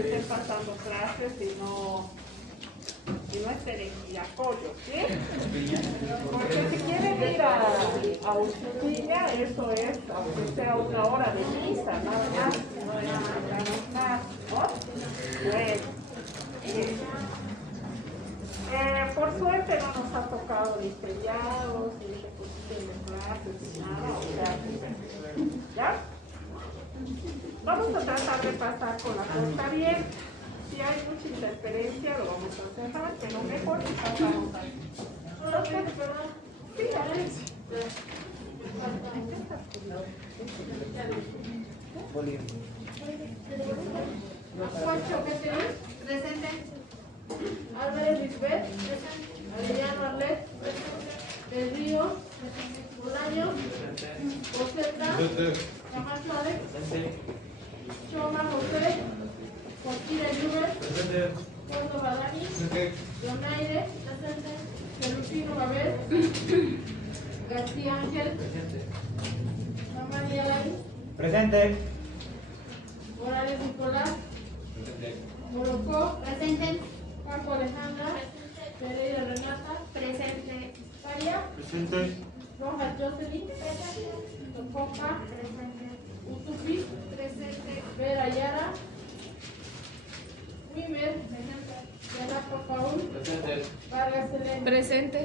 estén pasando clases y no estén en Quillacollo, ¿sí? Porque si quieren ir a Usuquilla, eso es, aunque sea 1 hora de misa, nada más, no necesitamos más, ¿no? Bueno, por suerte no nos ha tocado ni feriados, ni reposición de clases, ni nada, o sea, ¿ya? Vamos a tratar de pasar con la cosa bien. Si hay mucha interferencia, lo vamos a cerrar, pero mejor si pasamos ahí. Sí, a ver. Juancho, ¿qué te dice? Presente. Álvarez Lisbeth. Presente. Arellano Arlet. Presente. Del Río. Bolaños. Boceta. Camacho Alex. Presente. Choma José. Joaquín Elías. Presente. Puerto Badani. Presente. Donaire. Presente. Celustino Babel. García Ángel. Presente. María Lai. Presente. Morales Nicolás. Presente. Morocco. Presente. Paco Alejandra. Presente. Pereira Renata. Presente. Faria. Presente. Rojas Jocelyn. Presente. Tococa. Presente. Utupi. Presente. Vera Yara. Wimer. Presente. Yanaco Paul. Presente. Vargas Elena. Presente.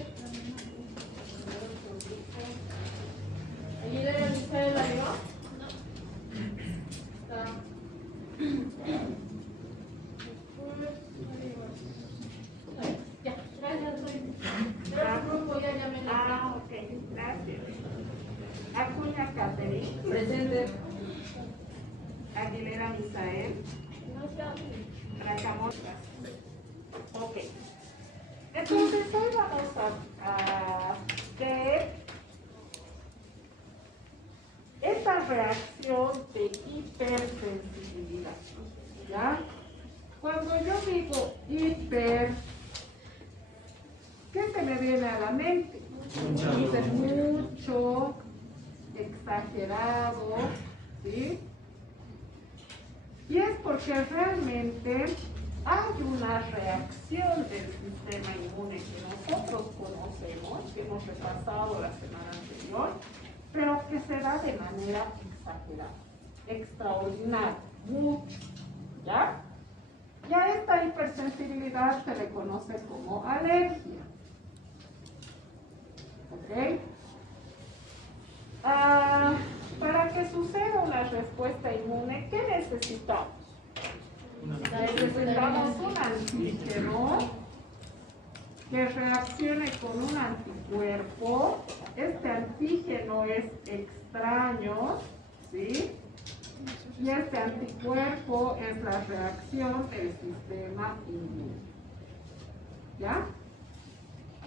Aguilera Misael Ayón. Está. Ya, gracias. El grupo ya llamé la. Ok, gracias. Acuña Catherine. Presente. Aguilera Misael. Racamortas. Ok. Entonces hoy vamos a ver esta reacción de hipersensibilidad. ¿Ya? Cuando yo digo hiper, ¿qué se me viene a la mente? Dice mucho, exagerado, ¿sí? Y es porque realmente hay una reacción del sistema inmune que nosotros conocemos, que hemos repasado la semana anterior, pero que se da de manera exagerada, extraordinaria, mucho, ¿ya? Y a esta hipersensibilidad se le conoce como alergia, ¿ok? Para que suceda una respuesta inmune, ¿qué necesitamos? Necesitamos un antígeno que reaccione con un anticuerpo. Este antígeno es extraño, ¿sí? Y este anticuerpo es la reacción del sistema inmune. ¿Ya?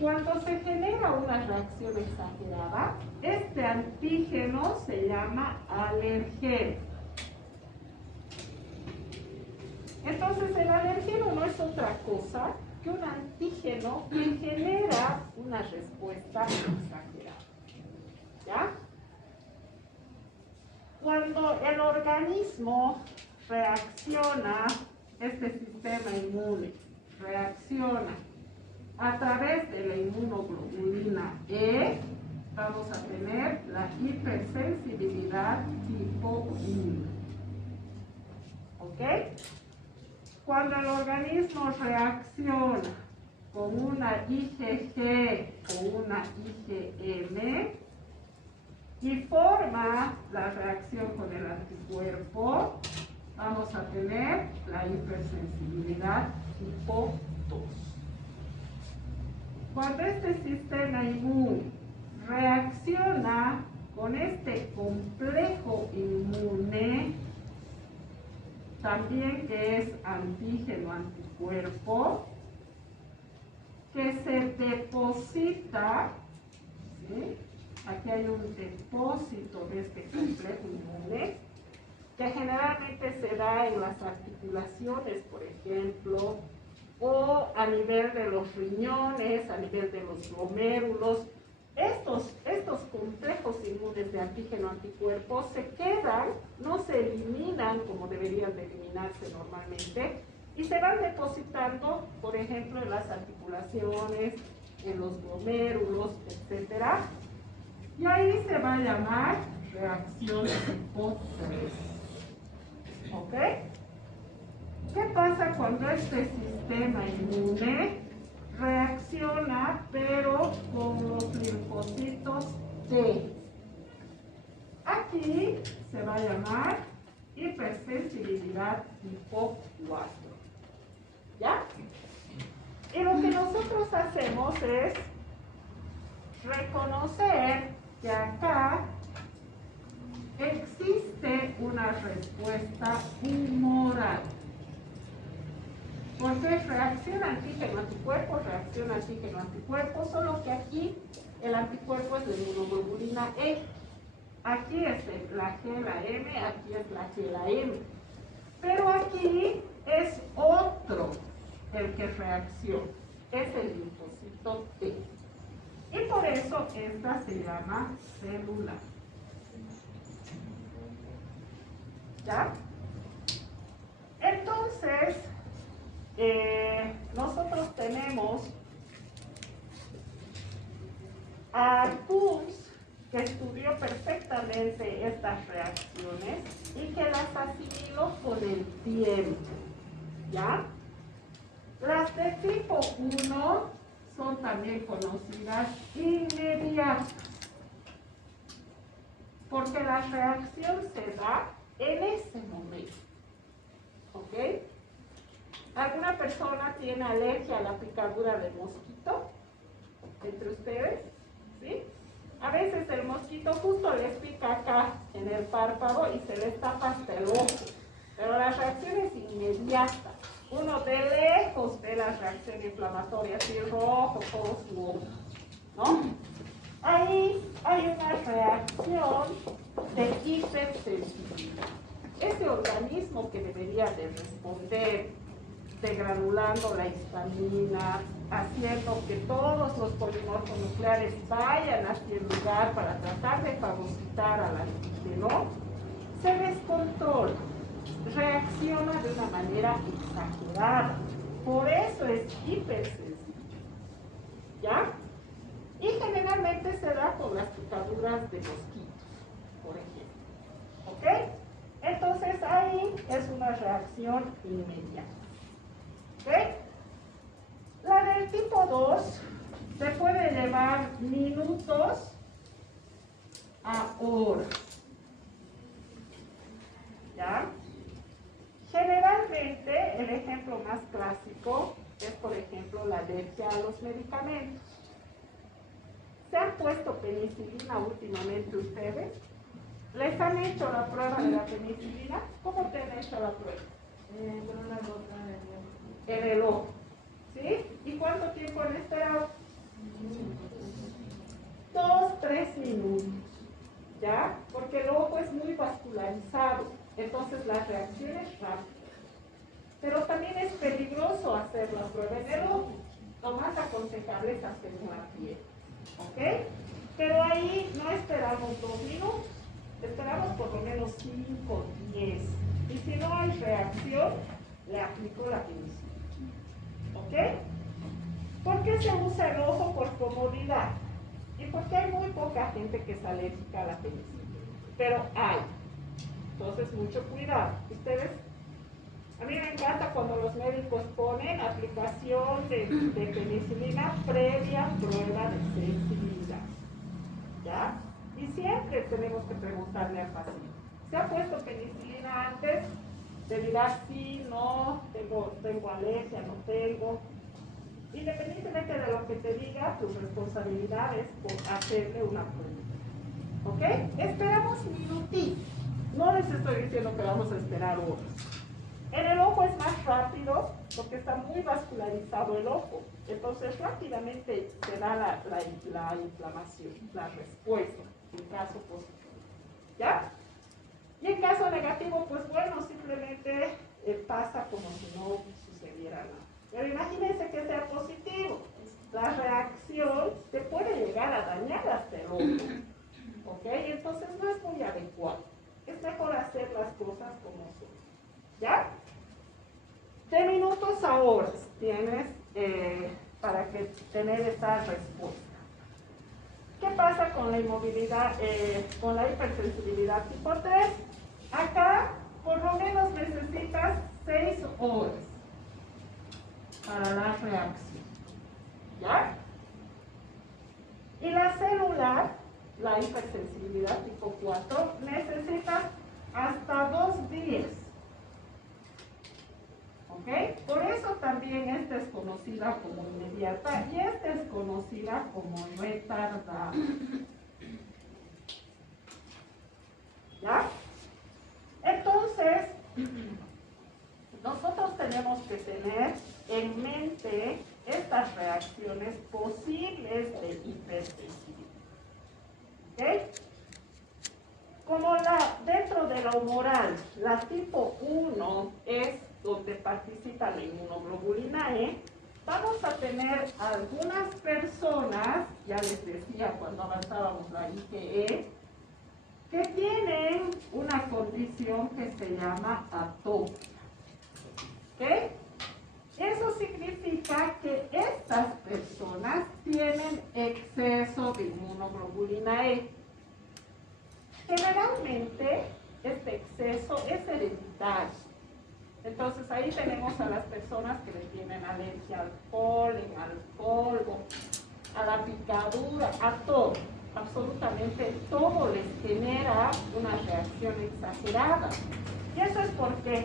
Cuando se genera una reacción exagerada, este antígeno se llama alergeno. Entonces, el alergeno no es otra cosa que un antígeno que genera una respuesta exagerada. ¿Ya? Cuando el organismo reacciona, este sistema inmune reacciona a través de la inmunoglobulina E, vamos a tener la hipersensibilidad tipo 1. ¿Ok? Cuando el organismo reacciona con una IgG o una IgM y forma la reacción con el anticuerpo, vamos a tener la hipersensibilidad tipo 2. Cuando este sistema inmune reacciona con este complejo inmune, también que es antígeno-anticuerpo, que se deposita, ¿sí? Aquí hay un depósito de este complejo inmune, que generalmente se da en las articulaciones, por ejemplo, o a nivel de los riñones, a nivel de los glomérulos, estos complejos inmunes de antígeno-anticuerpos se quedan, no se eliminan como deberían de eliminarse normalmente, y se van depositando, por ejemplo, en las articulaciones, en los glomérulos, etc. Y ahí se va a llamar reacción tipo 3. ¿Ok? ¿Qué pasa cuando este sistema inmune reacciona, pero con los linfocitos T? Aquí se va a llamar hipersensibilidad tipo 4. ¿Ya? Y lo que nosotros hacemos es reconocer que acá existe una respuesta humoral. Porque es reacción antígeno-anticuerpo, reacción antígeno-anticuerpo, solo que aquí el anticuerpo es de inmunoglobulina E. Aquí es la G, la M, aquí es la G, la M. Pero aquí es otro el que reacciona, es el linfocito T. Y por eso esta se llama célula. ¿Ya? Entonces, nosotros tenemos a Kunz, que estudió perfectamente estas reacciones y que las asimiló con el tiempo. ¿Ya? Las de tipo 1 son también conocidas inmediatas, porque la reacción se da en ese momento. ¿Ok? ¿Alguna persona tiene alergia a la picadura del mosquito? ¿Entre ustedes? ¿Sí? A veces el mosquito justo les pica acá en el párpado y se les tapa hasta el ojo. Pero la reacción es inmediata. Uno de lejos ve la reacción inflamatoria, así rojo, todo su ojo, ¿no? Ahí hay una reacción de hipersensibilidad. Ese organismo que debería de responder degranulando la histamina, haciendo que todos los polimorfos nucleares vayan hacia el lugar para tratar de fagocitar al antígeno, se descontrola, reacciona de una manera exagerada. Por eso es hipersensible. ¿Ya? Y generalmente se da con las picaduras de mosquitos, por ejemplo. ¿Ok? Entonces ahí es una reacción inmediata. ¿Ok? La del tipo 2 se puede llevar minutos a horas. ¿Ya? Generalmente el ejemplo más clásico es, por ejemplo, la alergia a los medicamentos. ¿Se han puesto penicilina últimamente ustedes? ¿Les han hecho la prueba de la penicilina? ¿Cómo te han hecho la prueba? Con una gota En el ojo. ¿Sí? ¿Y cuánto tiempo han esperado? 2, 3 minutos. ¿Ya? Porque el ojo es muy vascularizado. Entonces la reacción es rápida. Pero también es peligroso hacer la prueba en el ojo. Lo más aconsejable es hacer en la piel. ¿Ok? Pero ahí no esperamos 2 minutos. Esperamos por lo menos 5, 10. Y si no hay reacción, le aplico la penicilina. ¿Ok? ¿Por qué se usa el ojo? Por comodidad. Y porque hay muy poca gente que es alérgica a la penicilina. Pero hay. Entonces, mucho cuidado. Ustedes, a mí me encanta cuando los médicos ponen aplicación de penicilina previa prueba de sensibilidad. ¿Ya? Y siempre tenemos que preguntarle al paciente, ¿se ha puesto penicilina antes? Te dirá sí, no, tengo alergia, no tengo. Independientemente de lo que te diga, tu responsabilidad es por hacerle una prueba. ¿Ok? Esperamos minutitos. No les estoy diciendo que vamos a esperar horas. En el ojo es más rápido porque está muy vascularizado el ojo. Entonces rápidamente se da la inflamación, la respuesta en caso positivo. ¿Ya? Y en caso negativo, pues bueno, simplemente pasa como si no sucediera nada. Pero imagínense que sea positivo. la reacción te puede llegar a dañar hasta el otro. ¿Ok? Entonces no es muy adecuado. Es mejor hacer las cosas como son. ¿Ya? De minutos a horas tienes para que tener esta respuesta. ¿Qué pasa con la inmovilidad, con la hipersensibilidad tipo 3? Acá por lo menos necesitas 6 horas para la reacción. ¿Ya? Y la celular, la hipersensibilidad tipo 4, necesitas hasta 2 días. ¿Ok? Por eso también esta es conocida como inmediata y esta es conocida como retardada. ¿Ya? Entonces, nosotros tenemos que tener en mente estas reacciones posibles de hipersensibilidad. ¿Ok? Como dentro de la humoral, la tipo 1 es donde participa la inmunoglobulina E, vamos a tener algunas personas, ya les decía cuando avanzábamos la IgE, que tienen una condición que se llama atopia. ¿Ok? Eso significa que estas personas tienen exceso de inmunoglobulina E. Generalmente, este exceso es hereditario. Entonces, ahí tenemos a las personas que le tienen alergia al polen, al polvo, a la picadura, a todo. Absolutamente todo les genera una reacción exagerada. Y eso es porque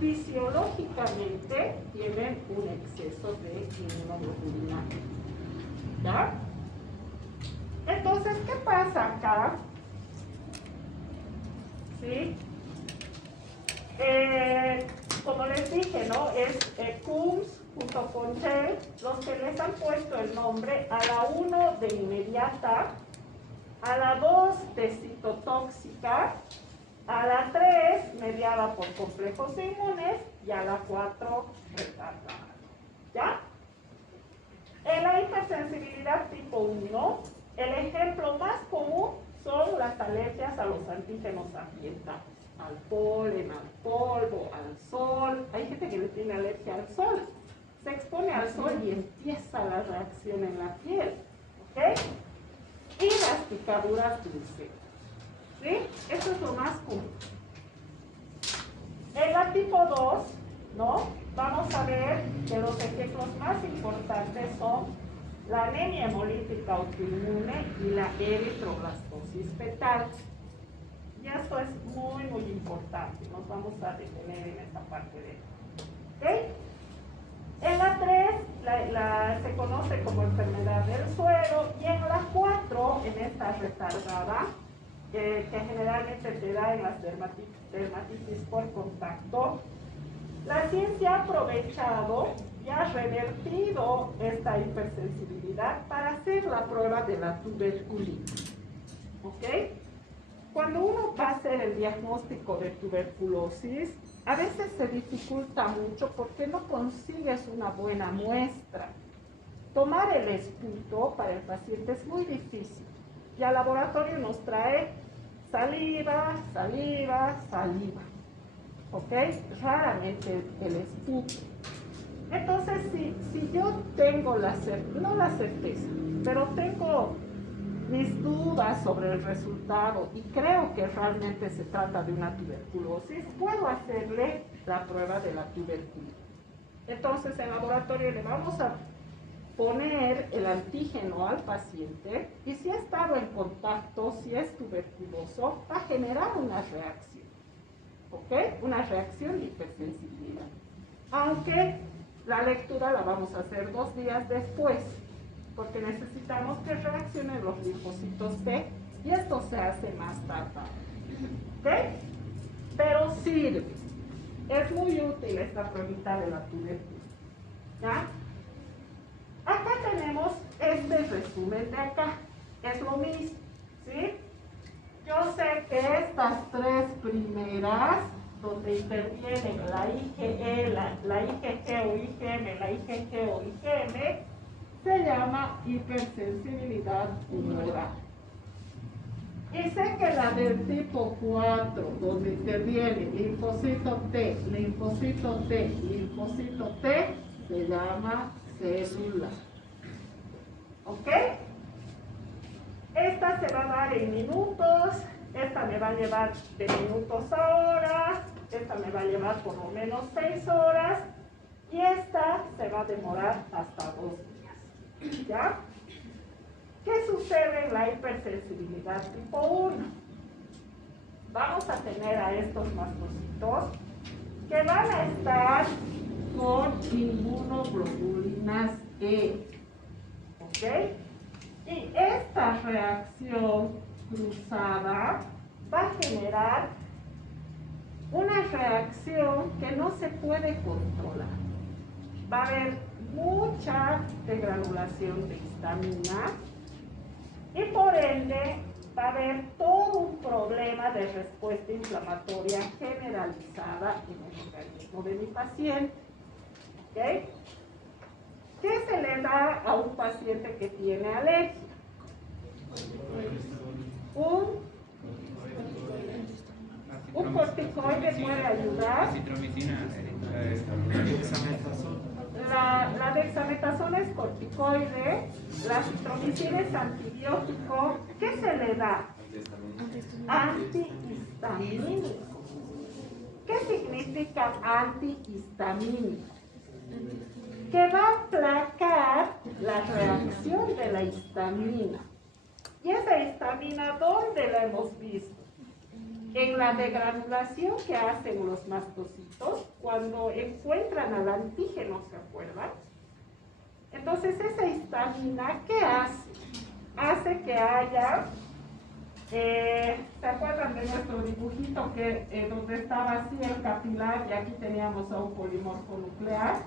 fisiológicamente tienen un exceso de inmunoglobulina. ¿Ya? Entonces, ¿qué pasa acá? ¿Sí? Como les dije, ¿no? Es CUMS junto con Shell los que les han puesto el nombre a la 1 de inmediata, a la 2 de citotóxica, a la 3 mediada por complejos inmunes y a la 4 retardada. ¿Ya? En la hipersensibilidad tipo 1, el ejemplo más común son las alergias a los antígenos ambientales, al polen, al polvo, al sol. Hay gente que le tiene alergia al sol. Se expone al sol y empieza la reacción en la piel. ¿Ok? Y las picaduras dulces. ¿Sí? Eso es lo más común. En la tipo 2, ¿no? Vamos a ver que los ejemplos más importantes son la anemia hemolítica autoinmune y la eritroblastosis fetal. Y eso es muy, muy importante. Nos vamos a detener en esta parte de esto. ¿Ok? En la 3 se conoce como enfermedad del suelo y en la 4, en esta retardada, que generalmente te da en las dermatitis por contacto, la ciencia ha aprovechado y ha revertido esta hipersensibilidad para hacer la prueba de la tuberculitis. ¿Ok? Cuando uno va a hacer el diagnóstico de tuberculosis, a veces se dificulta mucho porque no consigues una buena muestra. Tomar el esputo para el paciente es muy difícil y al laboratorio nos trae saliva, saliva, saliva. ¿Ok? Raramente el esputo. Entonces, si yo tengo no la certeza, pero tengo mis dudas sobre el resultado y creo que realmente se trata de una tuberculosis, puedo hacerle la prueba de la tuberculosis. Entonces, en laboratorio le vamos a poner el antígeno al paciente y si ha estado en contacto, si es tuberculoso, va a generar una reacción. ¿Ok? Una reacción de hipersensibilidad. Aunque la lectura la vamos a hacer 2 días después, porque necesitamos que reaccionen los linfocitos B y esto se hace más tardado. ¿Ok? Pero sirve. Es muy útil esta pruebita de la tuberculosis. ¿Ya? Acá tenemos este resumen de acá. Es lo mismo. ¿Sí? Yo sé que estas 3 primeras, donde intervienen la IgE, la IgG o IgM, la IgG o IgM, se llama hipersensibilidad humoral. Y sé que la del tipo 4, donde interviene linfocito T, linfocito T, linfocito T, se llama celular. ¿Ok? Esta se va a dar en minutos, esta me va a llevar de minutos a horas, esta me va a llevar por lo menos 6 horas y esta se va a demorar hasta 2 días. ¿Ya? ¿Qué sucede en la hipersensibilidad tipo 1? Vamos a tener a estos mastocitos que van a estar con inmunoglobulinas E. ¿Ok? Y esta reacción cruzada va a generar una reacción que no se puede controlar. Va a haber mucha degranulación de histamina y por ende va a haber todo un problema de respuesta inflamatoria generalizada en el organismo de mi paciente. ¿Ok? ¿Qué se le da a un paciente que tiene alergia? Un corticoide puede ayudar. La dexametasona es corticoide, la citromicina es antibiótico. ¿Qué se le da? Antihistamínico. ¿Qué significa antihistamínico? Que va a aplacar la reacción de la histamina. ¿Y esa histamina dónde la hemos visto? En la degranulación que hacen los mastocitos cuando encuentran al antígeno, ¿se acuerdan? Entonces esa histamina, ¿qué hace? Hace que haya, ¿se acuerdan de nuestro dibujito que donde estaba así el capilar y aquí teníamos a un polimorfo nuclear?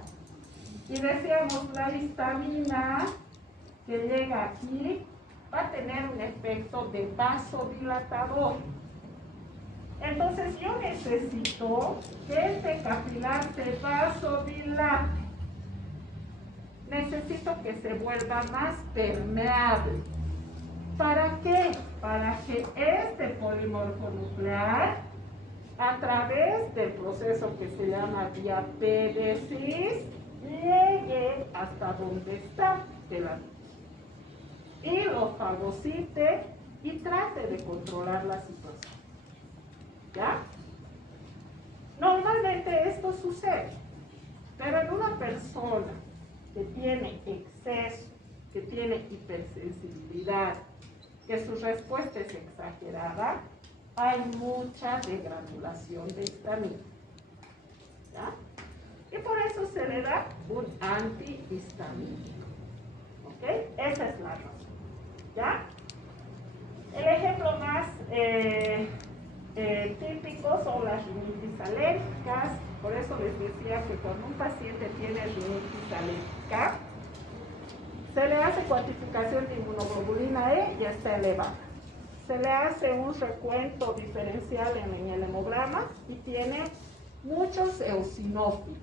Y decíamos, la histamina que llega aquí va a tener un efecto de vasodilatador. Entonces yo necesito que este capilar se vasodilate. Necesito que se vuelva más permeable. ¿Para qué? Para que este polimorfo nuclear, a través del proceso que se llama diapédesis, llegue hasta donde está el antígeno y lo fagocite y trate de controlar la situación. ¿Ya? Normalmente esto sucede, pero en una persona que tiene exceso, que tiene hipersensibilidad, que su respuesta es exagerada, hay mucha degranulación de histamina. ¿Ya? Y por eso se le da un antihistamínico. ¿Ok? Esa es la razón. ¿Ya? El ejemplo más típico son las rinitis alérgicas. Por eso les decía que cuando un paciente tiene rinitis alérgica, se le hace cuantificación de inmunoglobulina E y está elevada. Se le hace un recuento diferencial en el hemograma y tiene muchos eosinófilos.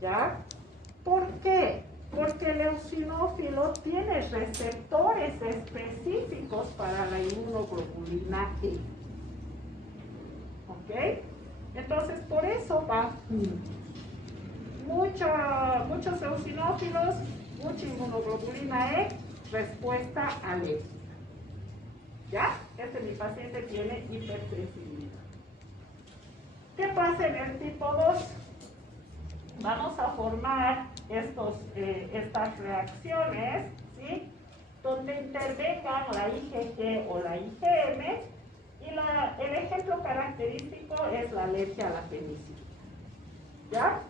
¿Ya? ¿Por qué? Porque el eosinófilo tiene receptores específicos para la inmunoglobulina E. ¿Ok? Entonces, por eso va muchos eosinófilos, mucha inmunoglobulina E, respuesta alérgica. ¿Ya? Mi paciente tiene hipersensibilidad. ¿Qué pasa en el tipo 2? Vamos a formar estas reacciones, ¿sí? Donde intervengan la IgG o la IgM, y el ejemplo característico es la alergia a la penicilina. ¿Ya?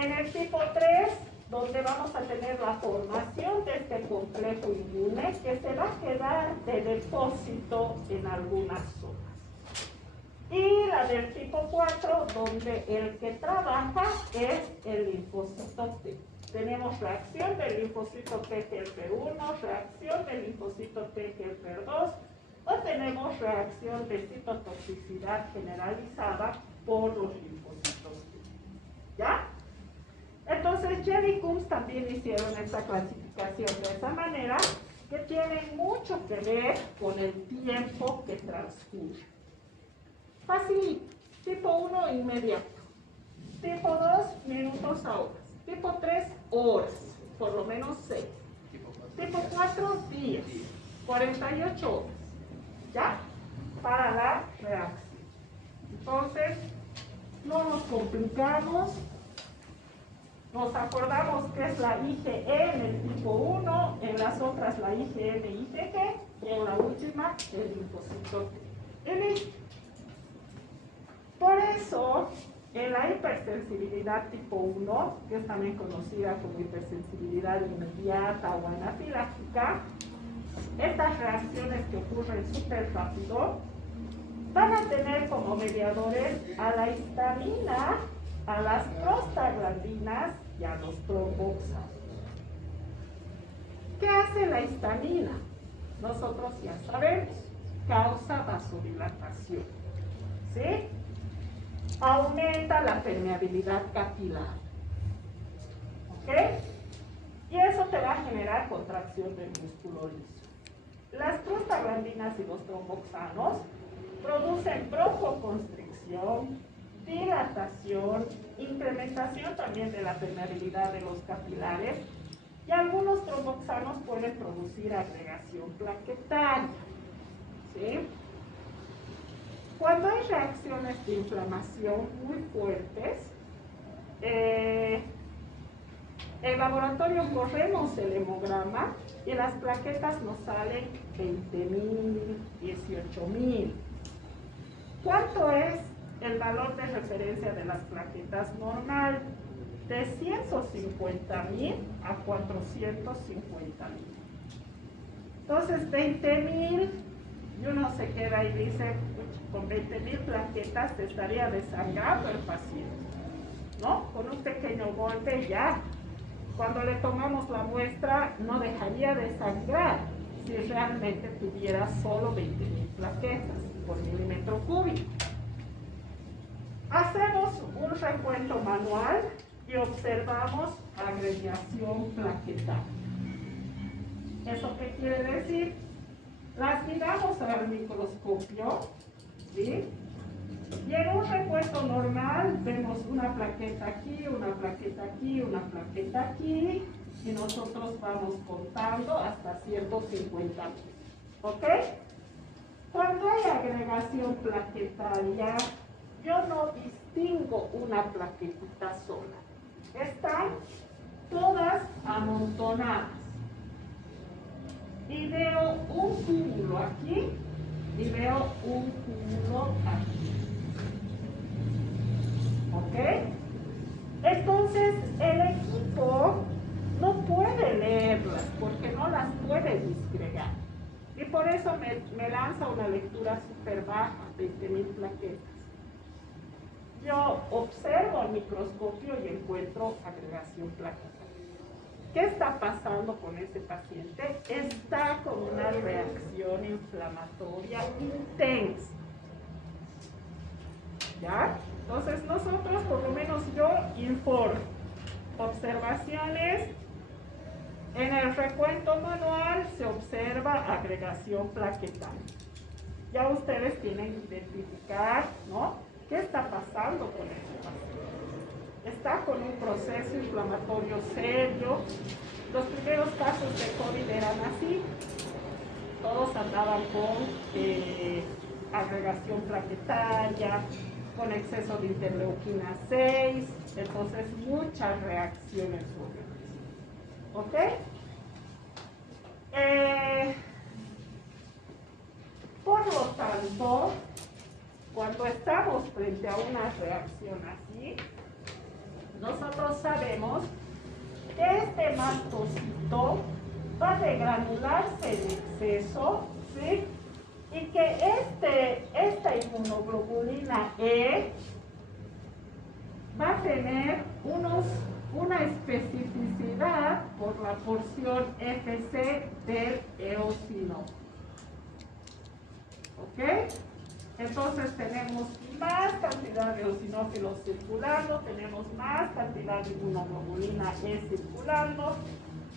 En el tipo 3, donde vamos a tener la formación de este complejo inmune que se va a quedar de depósito en algunas zonas. Y la del tipo 4, donde el que trabaja es el linfocito T. Tenemos reacción del linfocito T helper 1, reacción del linfocito T helper 2, o tenemos reacción de citotoxicidad generalizada por los linfocitos T. ¿Ya? Entonces, Jerry Combs también hicieron esta clasificación de esa manera, que tiene mucho que ver con el tiempo que transcurre. Fácil, tipo 1 inmediato, tipo 2 minutos a horas, tipo 3 horas, por lo menos 6, tipo 4 días, 48 horas, ¿ya? Para la reacción. Entonces, no nos complicamos, nos acordamos que es la IgE en el tipo 1, en las otras la IgM y IgG, y en la última el linfocito T. Y listo. Por eso, en la hipersensibilidad tipo 1, que es también conocida como hipersensibilidad inmediata o anafiláctica, estas reacciones que ocurren súper rápido van a tener como mediadores a la histamina, a las prostaglandinas y a los tromboxanos. ¿Qué hace la histamina? Nosotros ya sabemos, causa vasodilatación, ¿sí? Aumenta la permeabilidad capilar, ¿ok? Y eso te va a generar contracción del músculo liso. Las prostaglandinas y los tromboxanos producen broncoconstricción, dilatación, incrementación también de la permeabilidad de los capilares, y algunos tromboxanos pueden producir agregación plaquetaria, ¿sí? Cuando hay reacciones de inflamación muy fuertes, en laboratorio corremos el hemograma y las plaquetas nos salen 20.000, 18.000. ¿Cuánto es el valor de referencia de las plaquetas normal? De 150.000 a 450.000. Entonces, 20.000, y uno se queda y dice, con 20.000 plaquetas te estaría desangrando el paciente, ¿no? Con un pequeño golpe ya. Cuando le tomamos la muestra, no dejaría de sangrar si realmente tuviera solo 20.000 plaquetas por milímetro cúbico. Hacemos un recuento manual y observamos agregación plaquetaria. ¿Eso qué quiere decir? Las miramos al microscopio, ¿sí? Y en un recuento normal vemos una plaqueta aquí, una plaqueta aquí, una plaqueta aquí, y nosotros vamos contando hasta 150. ¿Ok? Cuando hay agregación plaquetaria, yo no distingo una plaquetita sola. Están todas amontonadas. Y veo un cúmulo aquí y veo un cúmulo aquí. ¿Ok? Entonces, el equipo no puede leerlas porque no las puede disgregar. Y por eso me lanza una lectura súper baja, 20.000 plaquetas. Yo observo el microscopio y encuentro agregación plaquetaria. ¿Qué está pasando con ese paciente? Está con una reacción inflamatoria intensa. ¿Ya? Entonces nosotros, por lo menos yo, informo. Observaciones. En el recuento manual se observa agregación plaquetaria. Ya ustedes tienen que identificar, ¿no? ¿Qué está pasando con ese paciente? Está con un proceso inflamatorio serio. Los primeros casos de COVID eran así. Todos andaban con agregación plaquetaria, con exceso de interleuquina 6, entonces muchas reacciones sobre eso. ¿Ok? Por lo tanto, cuando estamos frente a una reacción así, nosotros sabemos que este mastocito va a degranularse en exceso, ¿sí? Y que esta inmunoglobulina E va a tener una especificidad por la porción FC del eosinófilo. ¿Ok? Entonces tenemos más cantidad de eosinófilos circulando, tenemos más cantidad de inmunoglobulina E circulando,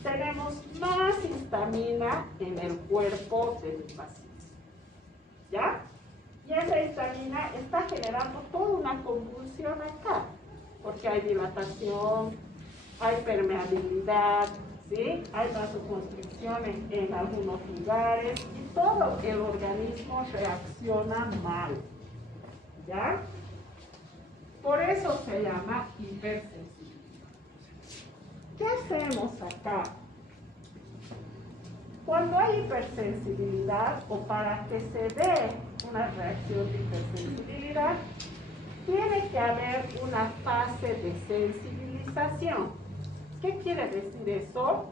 tenemos más histamina en el cuerpo del paciente. ¿Ya? Y esa histamina está generando toda una convulsión acá, porque hay dilatación, hay permeabilidad, ¿sí? Hay vasoconstricción en algunos lugares y todo el organismo reacciona mal. ¿Ya? Por eso se llama hipersensibilidad. ¿Qué hacemos acá? Cuando hay hipersensibilidad o para que se dé una reacción de hipersensibilidad, tiene que haber una fase de sensibilización. ¿Qué quiere decir eso?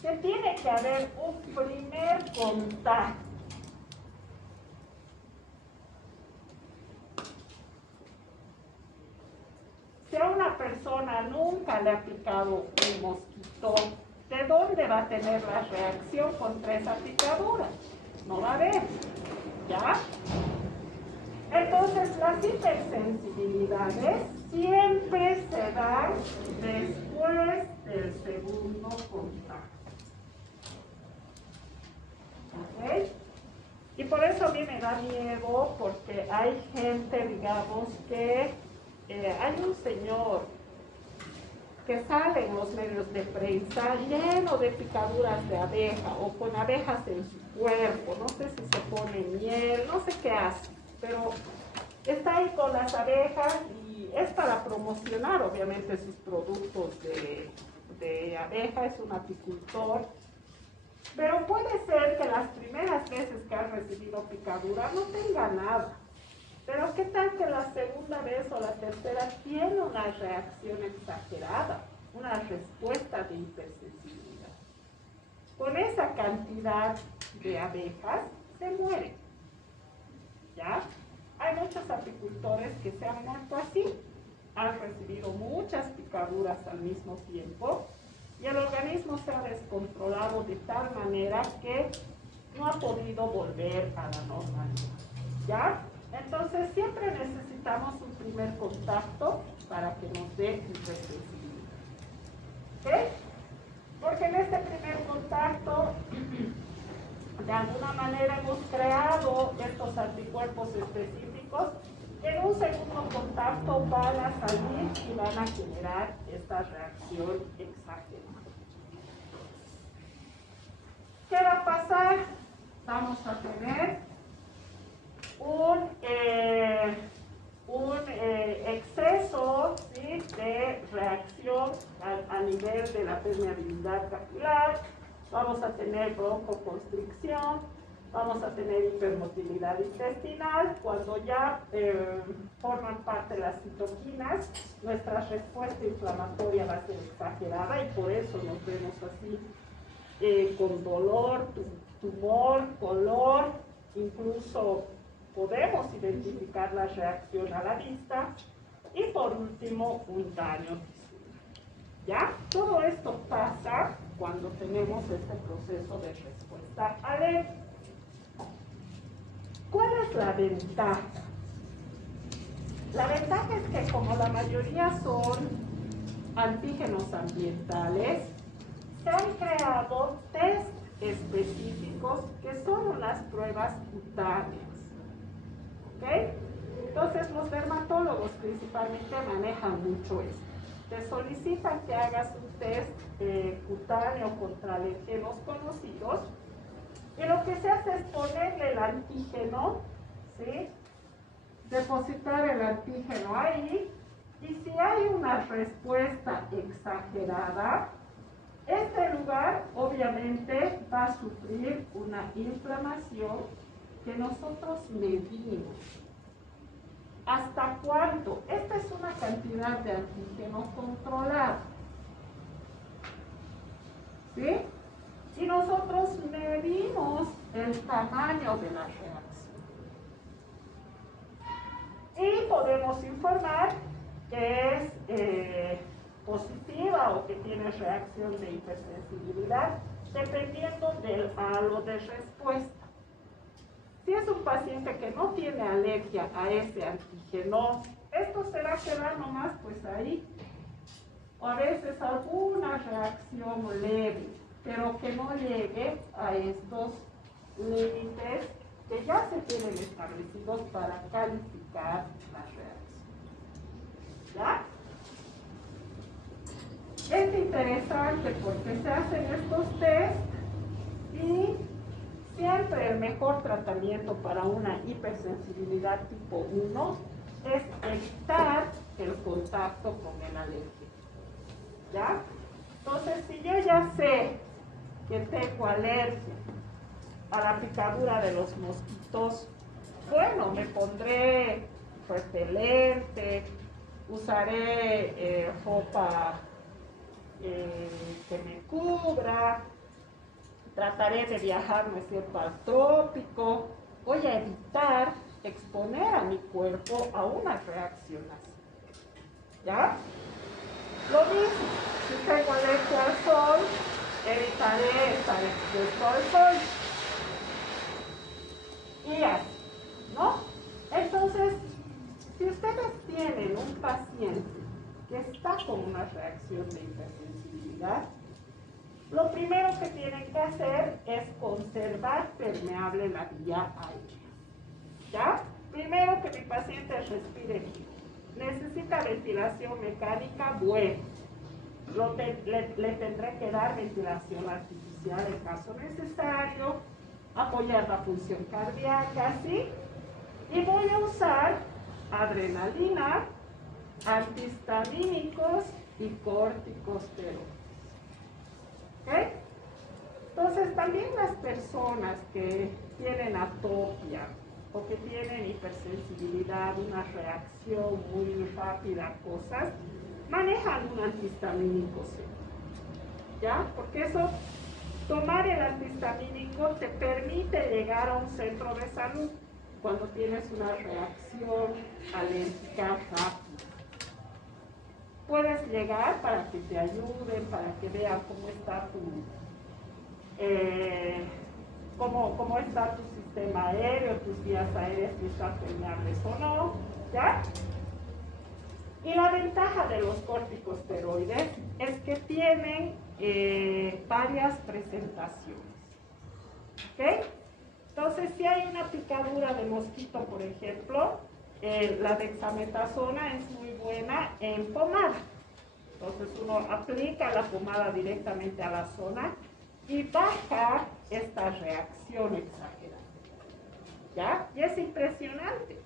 Que tiene que haber un primer contacto. Si a una persona nunca le ha picado un mosquito, ¿de dónde va a tener la reacción contra esa picadura? No va a haber, ¿ya? Entonces, las hipersensibilidades siempre se dan después del segundo contacto. ¿Ok? Y por eso a mí me da miedo, porque hay gente, digamos, que hay un señor que sale en los medios de prensa lleno de picaduras de abeja o con abejas en su cuerpo, no sé si se pone miel, no sé qué hace, pero está ahí con las abejas y es para promocionar obviamente sus productos de abeja, es un apicultor, pero puede ser que las primeras veces que ha recibido picadura no tenga nada. Pero ¿qué tal que la segunda vez o la tercera tiene una reacción exagerada, una respuesta de hipersensibilidad? Con esa cantidad de abejas se mueren. ¿Ya? Hay muchos apicultores que se han muerto así, han recibido muchas picaduras al mismo tiempo y el organismo se ha descontrolado de tal manera que no ha podido volver a la normalidad. ¿Ya? Entonces siempre necesitamos un primer contacto para que nos dé hipersensibilidad. ¿Ok? Porque en este primer contacto, de alguna manera hemos creado estos anticuerpos específicos. En un segundo contacto van a salir y van a generar esta reacción exagerada. ¿Qué va a pasar? Vamos a tener un exceso, ¿sí?, de reacción a nivel de la permeabilidad capilar, vamos a tener broncoconstricción, vamos a tener hipermotilidad intestinal. Cuando ya forman parte las citoquinas, nuestra respuesta inflamatoria va a ser exagerada y por eso nos vemos así, con dolor, tumor, color, incluso podemos identificar la reacción a la vista y por último un daño visual. ¿Ya? Todo esto pasa cuando tenemos este proceso de respuesta alérgica. ¿Cuál es la ventaja? La ventaja es que como la mayoría son antígenos ambientales, se han creado test específicos que son unas pruebas cutáneas. ¿Ok? Entonces los dermatólogos principalmente manejan mucho esto. Te solicitan que hagas un test cutáneo contra alérgenos conocidos y lo que se hace es ponerle el antígeno, ¿sí?, depositar el antígeno ahí, y si hay una respuesta exagerada, este lugar obviamente va a sufrir una inflamación que nosotros medimos. ¿Hasta cuánto? Esta es una cantidad de antígeno controlada, ¿sí? Y nosotros medimos el tamaño de la reacción. Y podemos informar que es positiva o que tiene reacción de hipersensibilidad, dependiendo del halo de respuesta. Si es un paciente que no tiene alergia a ese antígeno, esto se va a quedar nomás pues ahí. O a veces alguna reacción leve, pero que no llegue a estos límites que ya se tienen establecidos para calificar la reacción. ¿Ya? Es interesante porque se hacen estos test y siempre el mejor tratamiento para una hipersensibilidad tipo 1 es evitar el contacto con el alérgeno. ¿Ya? Entonces, si yo ya sé que tengo alergia a la picadura de los mosquitos, bueno, me pondré repelente, usaré ropa que me cubra, trataré de viajar, ¿no es cierto?, al trópico. Voy a evitar exponer a mi cuerpo a una reacción así. ¿Ya? Lo mismo, si tengo alergia al sol, evitaré estar expuesto al sol. Y así, ¿no? Entonces, si ustedes tienen un paciente que está con una reacción de hipersensibilidad, lo primero que tienen que hacer es conservar permeable la vía aérea. ¿Ya? Primero que mi paciente respire bien. Necesita ventilación mecánica, bueno. Le tendré que dar ventilación artificial en caso necesario, apoyar la función cardíaca, ¿sí? Y voy a usar adrenalina, antihistamínicos y corticosteroides. ¿Ok? Entonces, también las personas que tienen atopia o que tienen hipersensibilidad, una reacción muy rápida a cosas, manejan un antihistamínico siempre. ¿Ya? Porque eso, tomar el antihistamínico te permite llegar a un centro de salud cuando tienes una reacción alérgica rápida. Puedes llegar para que te ayuden, para que vean cómo está cómo está tu sistema aéreo, tus vías aéreas, si están permeables o no, ¿ya? Y la ventaja de los corticosteroides es que tienen varias presentaciones, ¿ok? Entonces, si hay una picadura de mosquito, por ejemplo, la dexametasona es muy buena en pomada. Entonces, uno aplica la pomada directamente a la zona y baja esta reacción exagerada. ¿Ya? Y es impresionante.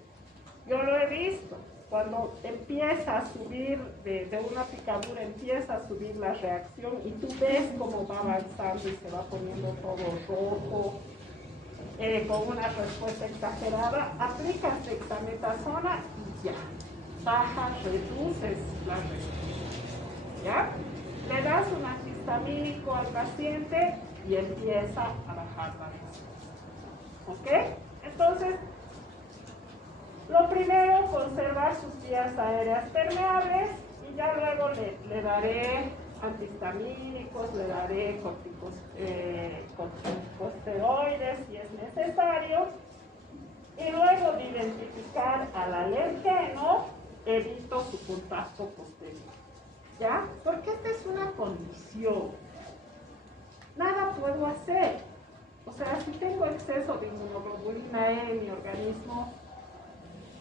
Yo lo he visto. Cuando empieza a subir, de una picadura empieza a subir la reacción y tú ves cómo va avanzando y se va poniendo todo rojo, con una respuesta exagerada, aplicas dexametasona y ya, bajas, reduces la respuesta. ¿Ya? Le das un antihistamínico al paciente y empieza a bajar la respuesta. ¿Ok? Entonces, lo primero, conservar sus vías aéreas permeables y ya luego le daré antihistamínicos, le daré corticosteroides si es necesario. Y luego de identificar al alergeno, evito su contacto posterior. ¿Ya? Porque esta es una condición. Nada puedo hacer. O sea, si tengo exceso de inmunoglobulina E en mi organismo,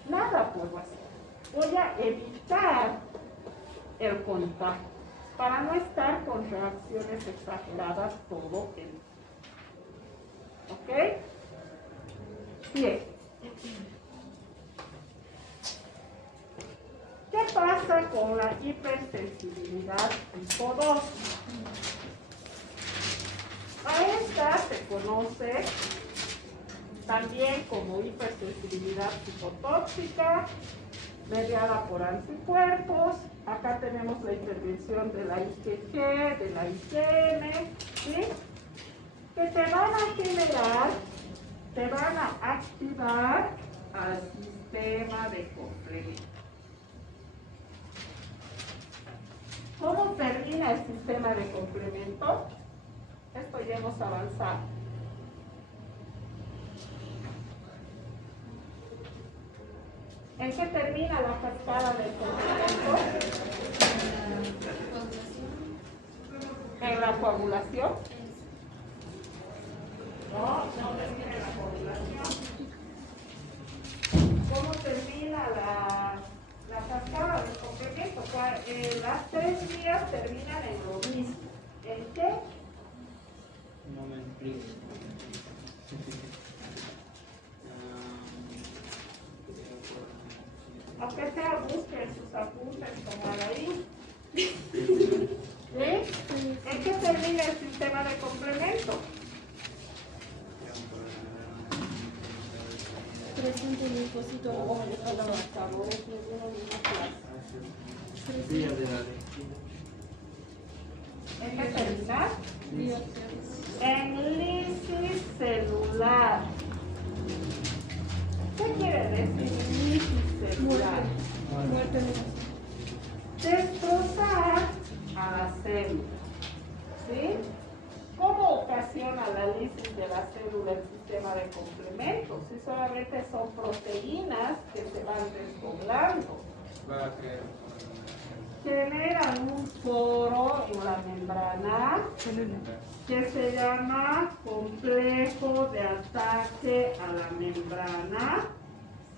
nada puedo hacer. Voy a evitar el contacto para no estar con reacciones exageradas todo el tiempo. ¿Ok? Bien. ¿Qué pasa con la hipersensibilidad tipo 2? A esta se conoce también como hipersensibilidad citotóxica, mediada por anticuerpos. Acá tenemos la intervención de la IgG, de la IgM, ¿sí? Que te van a generar, te van a activar al sistema de complemento. ¿Cómo termina el sistema de complemento? Esto ya hemos avanzado. ¿En qué termina la cascada del complemento? ¿En la coagulación? No termina en la coagulación. ¿Cómo termina la cascada del complemento? Las tres vías terminan en lo mismo. ¿En qué? No me explico. Aunque sea, busquen sus apuntes como ahí. ¿Sí? ¿En qué termina el sistema de complemento? Presente linfocito. ¿En qué termina? En lisis celular. ¿Qué quiere decir lisis celular? Muerte. Destrozar a la célula. ¿Sí? ¿Cómo ocasiona la lisis de la célula el sistema de complemento? Si solamente son proteínas que se van desdoblando. Va a crear. Generan un poro en la membrana que se llama complejo de ataque a la membrana,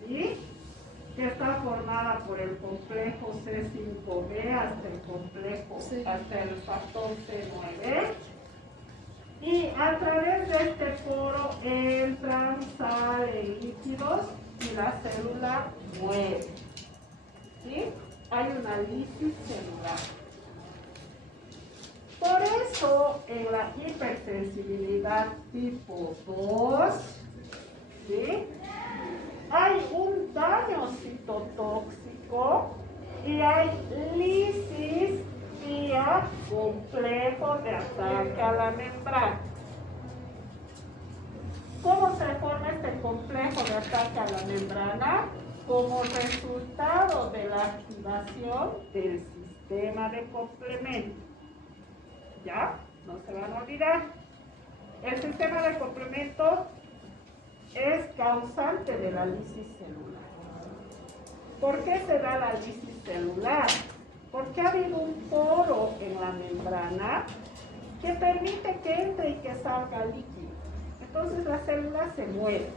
¿sí? Que está formada por el complejo C5b hasta el factor C9. Y a través de este poro entran, salen líquidos y la célula muere. ¿Sí? Hay una lisis celular. Por eso, en la hipersensibilidad tipo 2, ¿sí? Hay un daño citotóxico y hay lisis vía complejo de ataque a la membrana. ¿Cómo se forma este complejo de ataque a la membrana? Como resultado de la activación del sistema de complemento. ¿Ya? No se van a olvidar. El sistema de complemento es causante de la lisis celular. ¿Por qué se da la lisis celular? Porque ha habido un poro en la membrana que permite que entre y que salga líquido. Entonces la célula se muere.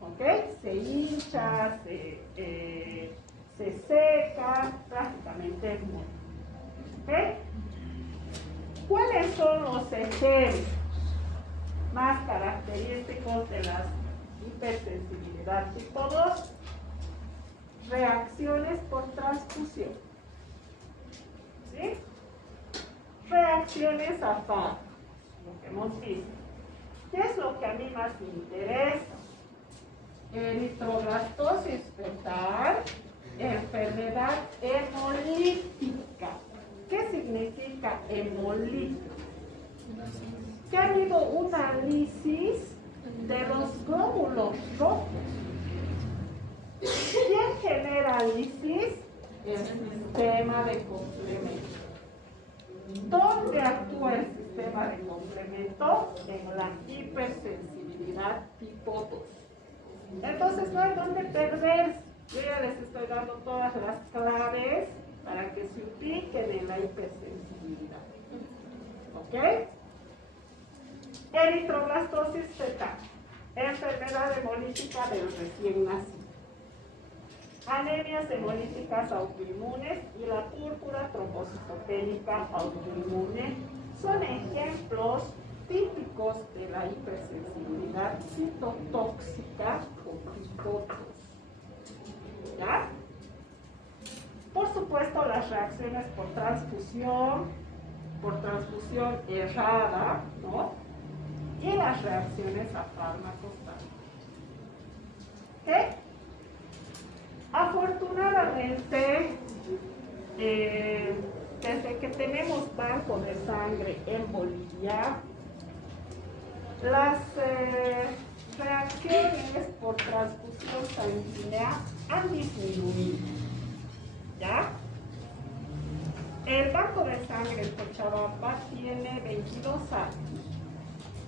¿Ok? Se hincha, se seca, prácticamente muere. ¿Ok? ¿Cuáles son los ejemplos más característicos de la hipersensibilidad tipo 2? Reacciones por transfusión. ¿Sí? Reacciones a fármacos, lo que hemos visto. ¿Qué es lo que a mí más me interesa? Eritroblastosis fetal, enfermedad hemolítica. ¿Qué significa hemolítica? Que ha habido una lisis de los glóbulos rojos. ¿Quién genera lisis? El sistema de complemento. ¿Dónde actúa el sistema de complemento? En la hipersensibilidad tipo 2. Entonces no hay dónde perder. Yo ya les estoy dando todas las claves para que se ubiquen en la hipersensibilidad. ¿Ok? Eritroblastosis fetal, enfermedad hemolítica del recién nacido. Anemias hemolíticas autoinmunes y la púrpura trombocitopénica autoinmune son ejemplos típicos de la hipersensibilidad citotóxica o tipo 2. ¿Ya? Por supuesto, las reacciones por transfusión errada, ¿no? Y las reacciones a fármacos también. ¿Ok? Afortunadamente, desde que tenemos banco de sangre en Bolivia, las reacciones por transfusión sanguínea han disminuido. ¿Ya? El banco de sangre en Cochabamba tiene 22 años.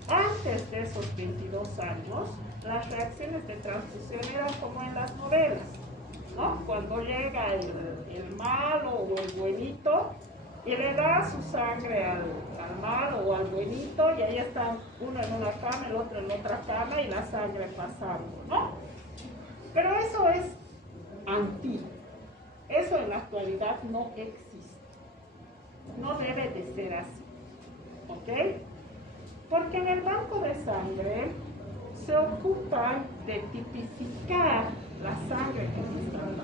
Antes de esos 22 años, las reacciones de transfusión eran como en las novelas, ¿no? Cuando llega el malo o el buenito y le da su sangre al malo o al buenito y ahí están uno en una cama, el otro en otra cama y la sangre pasando, ¿no? Pero eso es antiguo. Eso en la actualidad no existe. No debe de ser así, ¿ok? Porque en el banco de sangre se ocupan de tipificar la sangre que se está dando.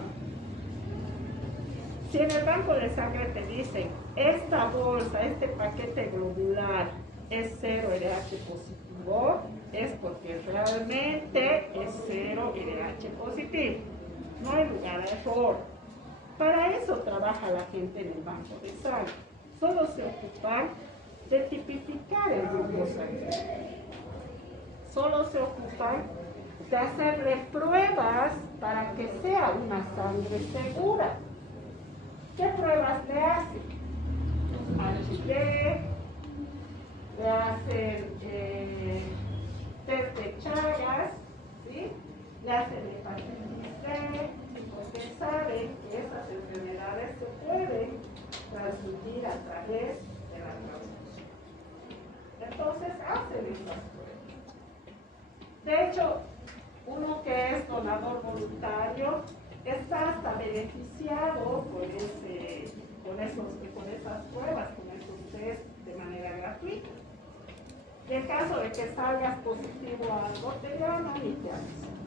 Si en el banco de sangre te dicen, esta bolsa, este paquete globular es 0 RH positivo, es porque realmente es 0 RH positivo. No hay lugar a error. Para eso trabaja la gente en el banco de sangre. Solo se ocupan de tipificar el grupo sanguíneo. Solo se ocupan de hacerle pruebas para que sea una sangre segura. ¿Qué pruebas le hacen? HIV, le hacen test de Chagas, ¿sí? Le hacen hepatitis C, porque saben que esas enfermedades se pueden transmitir a través de la transfusión. Entonces hacen esas pruebas. De hecho, uno que es donador voluntario está hasta beneficiado con esas pruebas, con esos test de manera gratuita. Y en caso de que salgas positivo a algo, te llaman y te avisan.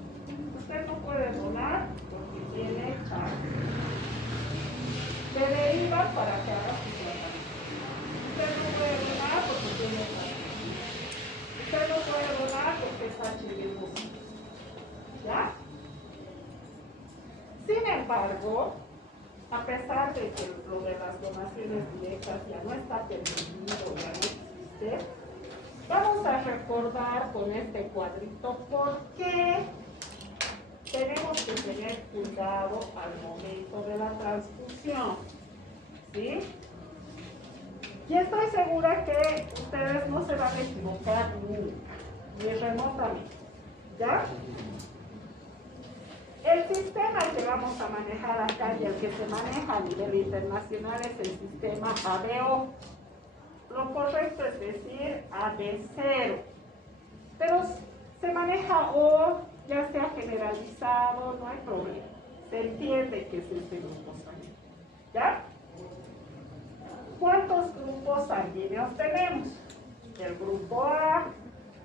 Usted no puede donar porque tiene algo. Te derivan para que haga su tratamiento. Usted no puede donar porque tiene algo. Usted no puede donar porque es HIV positivo. ¿Ya? Sin embargo, a pesar de que lo de las donaciones directas ya no está permitido, ya no existe, vamos a recordar con este cuadrito por qué tenemos que tener cuidado al momento de la transfusión, ¿sí? Y estoy segura que ustedes no se van a equivocar nunca, ni remotamente, ¿ya? El sistema que vamos a manejar acá y el que se maneja a nivel internacional es el sistema ABO. Lo correcto es decir AB0. Pero se maneja O, ya sea generalizado, no hay problema. Se entiende que es este grupo sanguíneo. ¿Ya? ¿Cuántos grupos sanguíneos tenemos? El grupo A,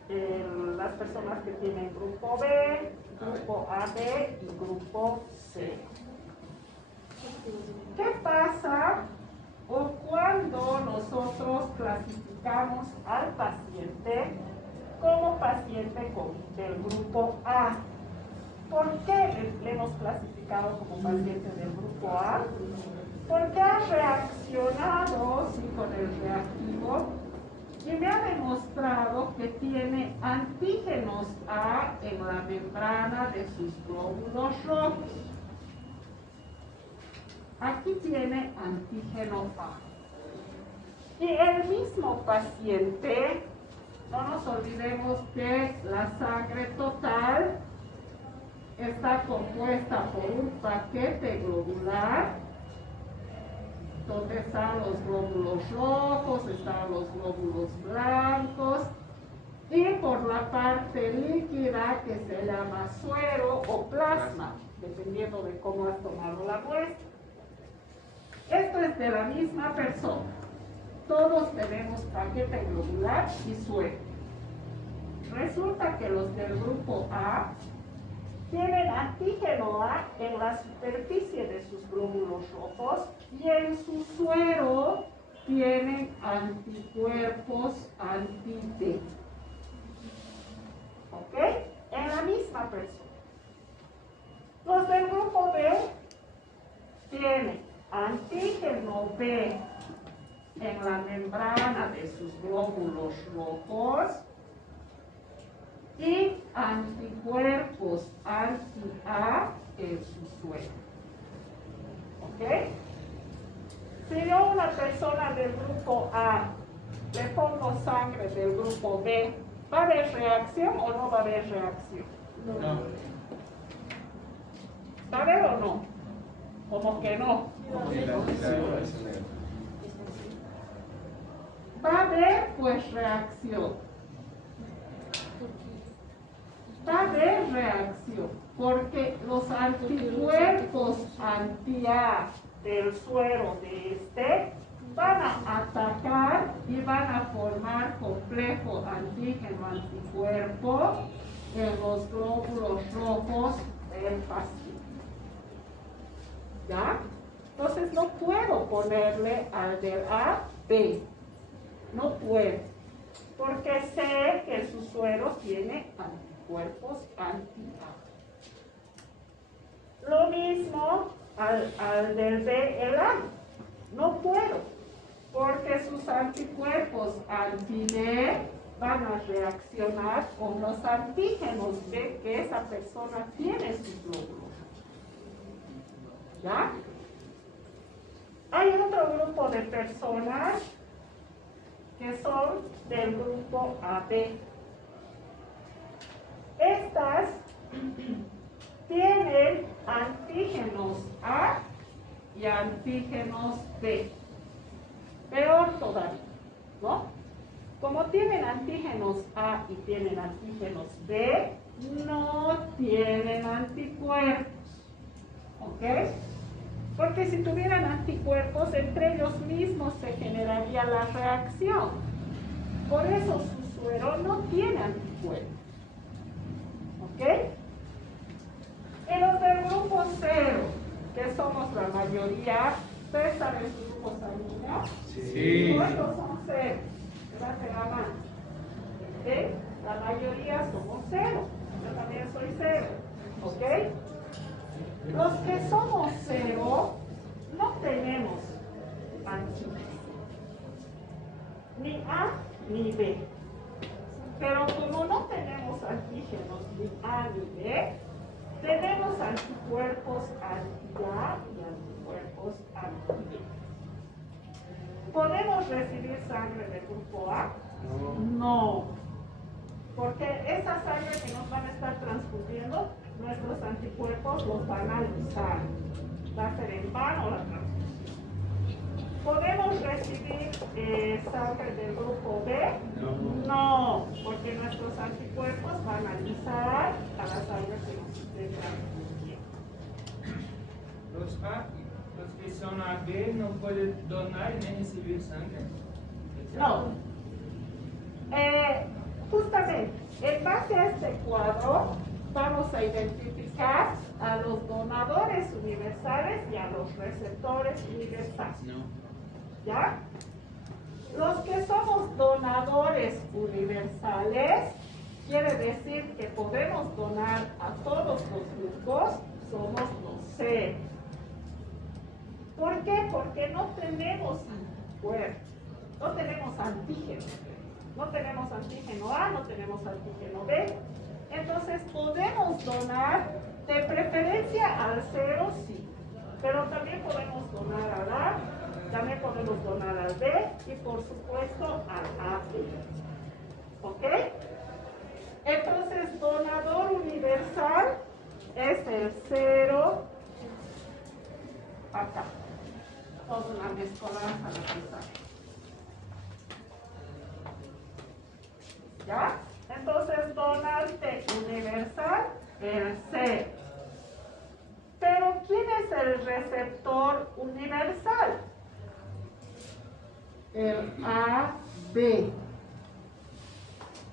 las personas que tienen grupo B, grupo AB y grupo C. ¿Qué pasa o cuando nosotros clasificamos al paciente como paciente del grupo A? ¿Por qué le hemos clasificado como paciente del grupo A? Porque ha reaccionado sí, con el reactivo y me ha demostrado que tiene antígenos A en la membrana de sus glóbulos rojos. Aquí tiene antígeno A. Y el mismo paciente, no nos olvidemos que la sangre total está compuesta por un paquete globular donde están los glóbulos rojos, están los glóbulos blancos y por la parte líquida que se llama suero o plasma, dependiendo de cómo has tomado la muestra. Esto es de la misma persona. Todos tenemos paquete globular y suero. Resulta que los del grupo A tienen antígeno A en la superficie de sus glóbulos rojos y en su suero tienen anticuerpos anti-D. ¿Ok? En la misma persona. Los del grupo B tienen antígeno B en la membrana de sus glóbulos rojos y anticuerpos anti-A en su suero. ¿Ok? Si yo a una persona del grupo A le pongo sangre del grupo B, ¿Va a haber reacción o no va a haber reacción? No. ¿Va a haber o no? Como que no. Va a haber pues reacción. Va a haber reacción. Porque los anticuerpos anti-A del suero de este van a atacar y van a formar complejo antígeno-anticuerpo en los glóbulos rojos del paciente. ¿Ya? Entonces no puedo ponerle al del A, B. No puedo. Porque sé que su suero tiene anticuerpos anti-A. Lo mismo al del B, el A. No puedo. Porque sus anticuerpos anti-D van a reaccionar con los antígenos de que esa persona tiene su glóbulo. ¿Ya? Hay otro grupo de personas que son del grupo AB. Estas tienen antígenos A y antígenos B. Peor todavía, ¿no? Como tienen antígenos A y tienen antígenos B, no tienen anticuerpos. ¿Ok? Porque si tuvieran anticuerpos, entre ellos mismos se generaría la reacción. Por eso su suero no tiene anticuerpos. ¿Ok? Y los del grupo 0, que somos la mayoría, ¿ustedes saben su grupo sanguíneo? Sí. ¿Cuántos son 0? Levanten la mano. ¿Ok? La mayoría somos 0. Yo también soy 0. ¿Ok? Los que somos 0 no tenemos antígenos, ni A ni B. Pero como no tenemos antígenos ni A ni B, tenemos anticuerpos anti-A y anticuerpos anti-B. ¿Podemos recibir sangre del grupo A? No. Porque esa sangre que nos van a estar transfundiendo, nuestros anticuerpos los van a usar. Va a ser en vano la transfusión. ¿Podemos recibir sangre del grupo B? No, porque nuestros anticuerpos van a usar a la sangre que nos esté transfundiendo. Los que son AB no pueden donar ni recibir sangre. No. Justamente, en base a este cuadro, vamos a identificar a los donadores universales y a los receptores universales. No. ¿Ya? Los que somos donadores universales, quiere decir que podemos donar a todos los grupos, somos los C. ¿Por qué? Porque no tenemos anticuerpos, no tenemos antígenos. No tenemos antígeno A, no tenemos antígeno B. Entonces podemos donar, de preferencia al 0, sí. Pero también podemos donar al A, también podemos donar al B y por supuesto al AB. ¿Ok? Entonces, donador universal es el 0 acá. Toda una mezcolanza a la pizarra. ¿Ya? Entonces, donante universal, el C. Pero, ¿quién es el receptor universal? El AB.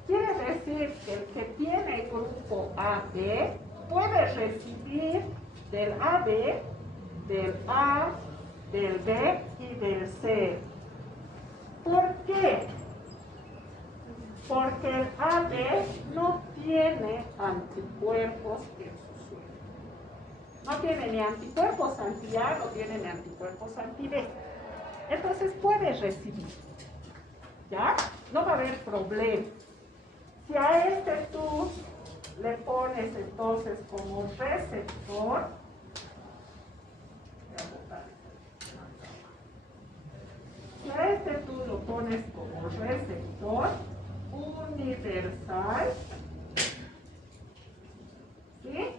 Quiere decir que el que tiene el grupo AB puede recibir del AB, del A, del B y del C. ¿Por qué? Porque el AB no tiene anticuerpos en su suero. No tiene ni anticuerpos anti-A, no tiene ni anticuerpos anti-B. Entonces puede recibir. ¿Ya? No va a haber problema. Si a este tú le pones entonces como receptor, si a este tú lo pones como receptor, 1, universal, ¿sí?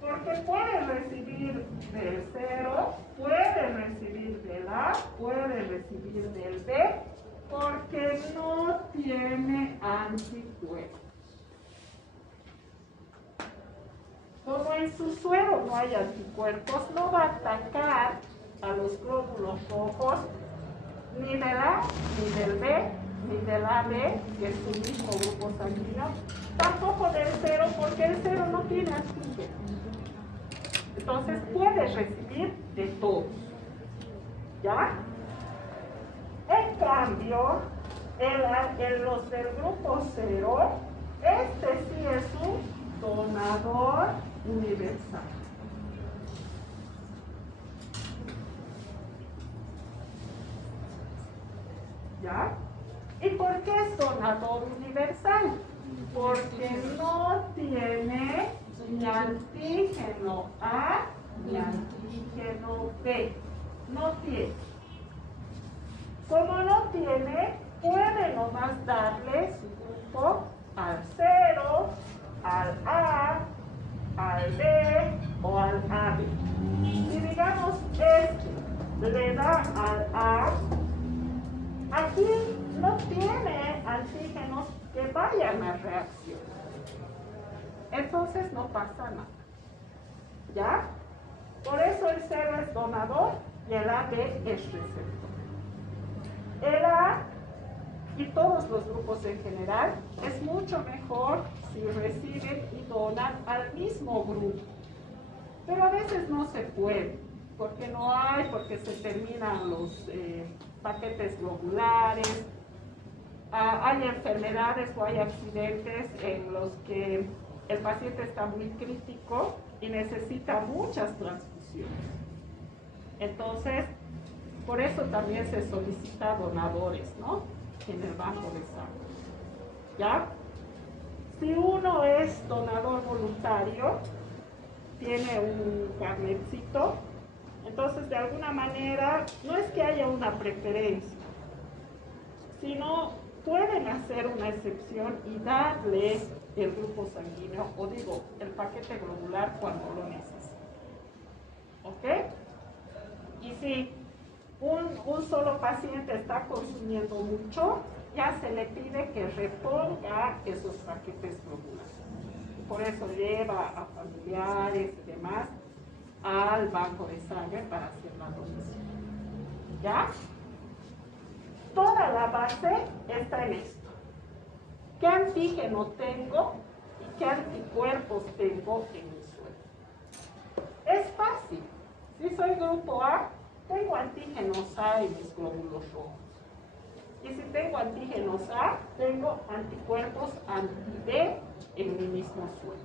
Porque puede recibir del 0, puede recibir del A, puede recibir del B, porque no tiene anticuerpos. Como en su suero no hay anticuerpos, no va a atacar a los glóbulos rojos ni del A, ni del B, ni del AB, que es su mismo grupo sanguíneo, tampoco del 0, porque el 0 no tiene antígeno. Entonces puede recibir de todos. ¿Ya? En cambio, los del grupo 0, este sí es un donador universal. ¿Ya? ¿Y por qué es donador universal? Porque no tiene ni antígeno A ni antígeno B. No tiene. Como no tiene, puede nomás darle su grupo al 0, al A, al B o al AB. Si digamos este le da al A, aquí no tiene antígenos que vayan a reacción. Entonces no pasa nada. ¿Ya? Por eso el 0 es donador y el AB es receptor. El A y todos los grupos en general es mucho mejor si reciben y donan al mismo grupo. Pero a veces no se puede, porque no hay, porque se terminan los paquetes globulares, hay enfermedades o hay accidentes en los que el paciente está muy crítico y necesita muchas transfusiones. Entonces, por eso también se solicita donadores, ¿no? En el banco de sangre. ¿Ya? Si uno es donador voluntario, tiene un carnetcito, entonces de alguna manera no es que haya una preferencia, sino pueden hacer una excepción y darle el grupo sanguíneo, o digo, el paquete globular cuando lo necesiten. ¿Ok? Y si un solo paciente está consumiendo mucho, ya se le pide que reponga esos paquetes globulares. Por eso lleva a familiares y demás al banco de sangre para hacer la donación. ¿Ya? Toda la base está en esto. ¿Qué antígeno tengo y qué anticuerpos tengo en mi suero? Es fácil. Si soy grupo A, tengo antígenos A en mis glóbulos rojos. Y si tengo antígenos A, tengo anticuerpos anti-B en mi mismo suero.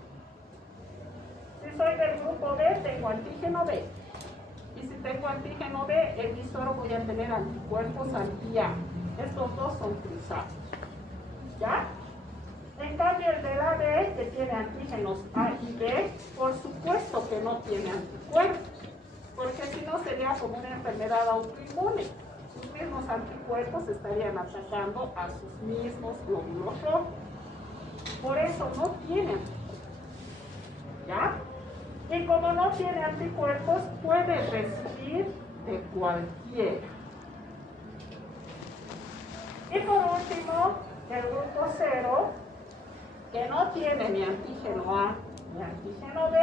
Si soy del grupo B, tengo antígeno B. Y si tengo antígeno B, en mi suero voy a tener anticuerpos anti-A. Estos dos son cruzados. ¿Ya? En cambio, el de la B, que tiene antígenos A y B, por supuesto que no tiene anticuerpos, porque si no sería como una enfermedad autoinmune. Sus mismos anticuerpos estarían atacando a sus mismos glóbulos rojos. Por eso no tiene anticuerpos. ¿Ya? Y como no tiene anticuerpos, puede recibir de cualquiera. Y por último, el grupo 0, que no tiene ni antígeno A ni antígeno B,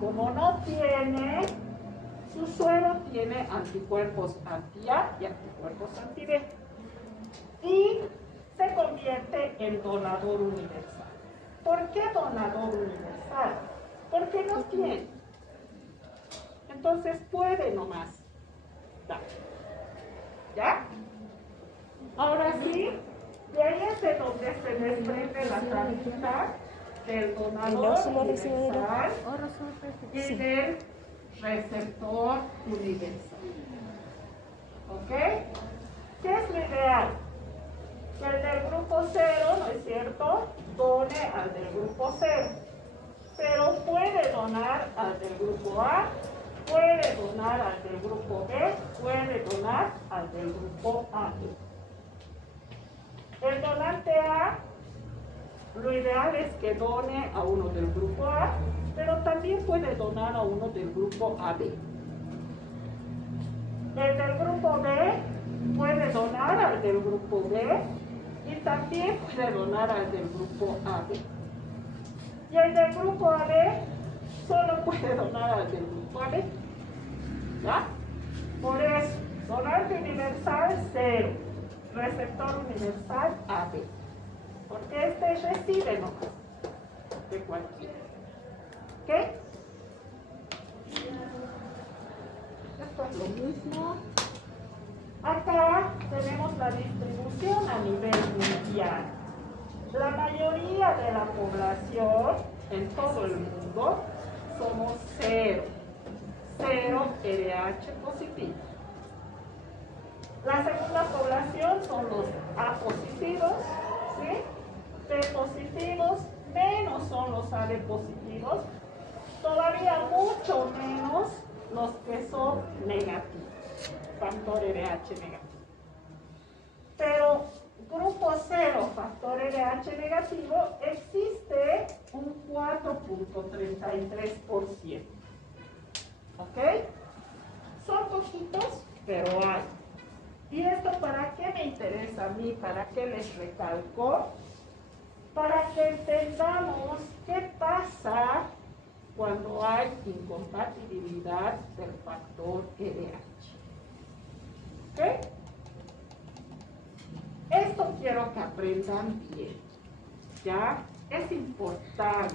como no tiene, su suero tiene anticuerpos anti-A y anticuerpos anti-B. Y se convierte en donador universal. ¿Por qué donador universal? Porque no tiene. Entonces puede nomás dar. ¿Ya? Ahora sí, de ahí es de donde se desprende la táctica del donador universal y del receptor universal. ¿Ok? ¿Qué es lo ideal? Que el del grupo 0, ¿no es cierto?, done al del grupo 0. Pero puede donar al del grupo A, puede donar al del grupo B, puede donar al del grupo AB. El donante A lo ideal es que done a uno del grupo A, pero también puede donar a uno del grupo AB. El del grupo B puede donar al del grupo B y también puede donar al del grupo AB. Y el del grupo AB solo puede donar al del grupo AB. ¿Ya? Por eso, donante universal 0, receptor universal AB. Porque este recibe nomás de cualquiera. ¿Ok? Esto es lo mismo. Acá tenemos la distribución a nivel mundial. La mayoría de la población en todo el mundo somos 0 RH positivo. La segunda población son los A positivos, ¿sí? B positivos, menos son los AB positivos, todavía mucho menos los que son negativos, factor RH negativo. Pero grupo 0, factor RH negativo, existe un 4.33%. ¿Ok? Son poquitos, pero hay. ¿Y esto para qué me interesa a mí? ¿Para qué les recalco? Para que entendamos qué pasa cuando hay incompatibilidad del factor RH. ¿Ok? Esto quiero que aprendan bien. ¿Ya? Es importante.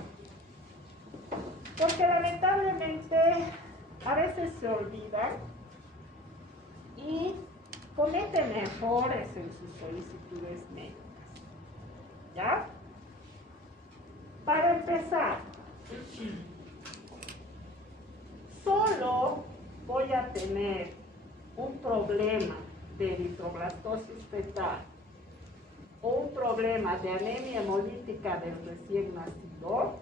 Porque lamentablemente a veces se olvidan y cometen errores en sus solicitudes médicas. ¿Ya? Para empezar, solo voy a tener un problema de eritroblastosis fetal o un problema de anemia hemolítica del recién nacido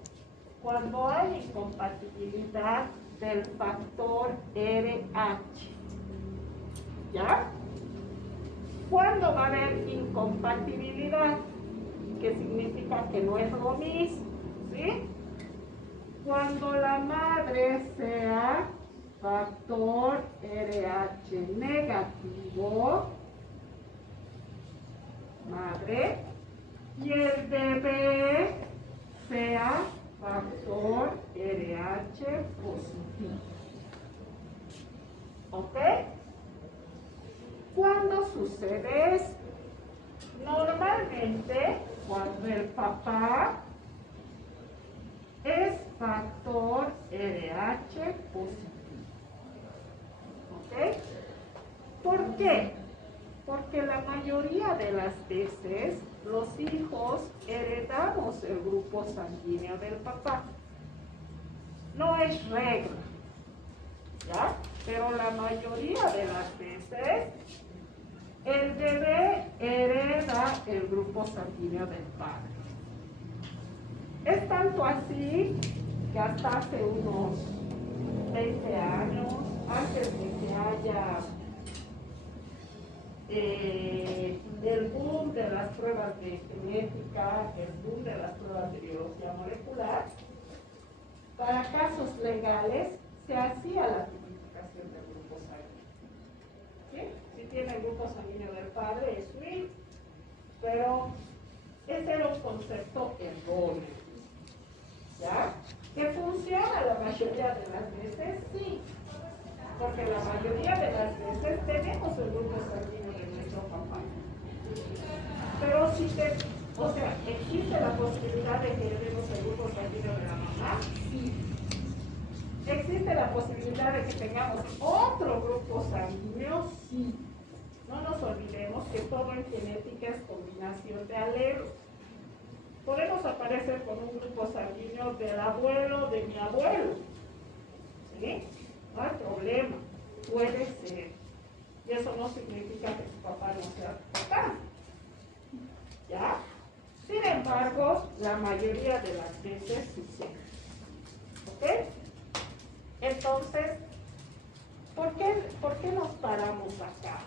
cuando hay incompatibilidad del factor RH. ¿Ya? ¿Cuándo va a haber incompatibilidad? Que significa que no es lo mismo, ¿sí? Cuando la madre sea factor RH negativo, madre, y el bebé sea factor RH positivo. ¿Ok? ¿Cuándo sucede esto? Normalmente, cuando el papá es factor RH positivo. ¿Ok? ¿Por qué? Porque la mayoría de las veces los hijos heredamos el grupo sanguíneo del papá. No es regla, ¿ya? Pero la mayoría de las veces el bebé hereda el grupo sanguíneo del padre. Es tanto así que hasta hace unos 20 años, antes de que haya el boom de las pruebas de genética, el boom de las pruebas de biología molecular, para casos legales se hacía la tipificación del grupo sanguíneo. ¿Sí? Si tiene el grupo sanguíneo del padre es su hijo, pero ese era un concepto erróneo. ¿Ya? ¿Que funciona la mayoría de las veces? Sí. Porque la mayoría de las veces tenemos el grupo sanguíneo de nuestro papá. Pero si ¿existe la posibilidad de que heredemos el grupo sanguíneo de la mamá? Sí. ¿Existe la posibilidad de que tengamos otro grupo sanguíneo? Sí. No nos olvidemos que todo en genética es combinación de alelos. Podemos aparecer con un grupo sanguíneo del abuelo de mi abuelo. ¿Sí? No hay problema. Puede ser. Y eso no significa que tu papá no sea tu papá. ¿Ya? Sin embargo, la mayoría de las veces sucede. ¿Ok? Entonces, ¿por qué nos paramos acá?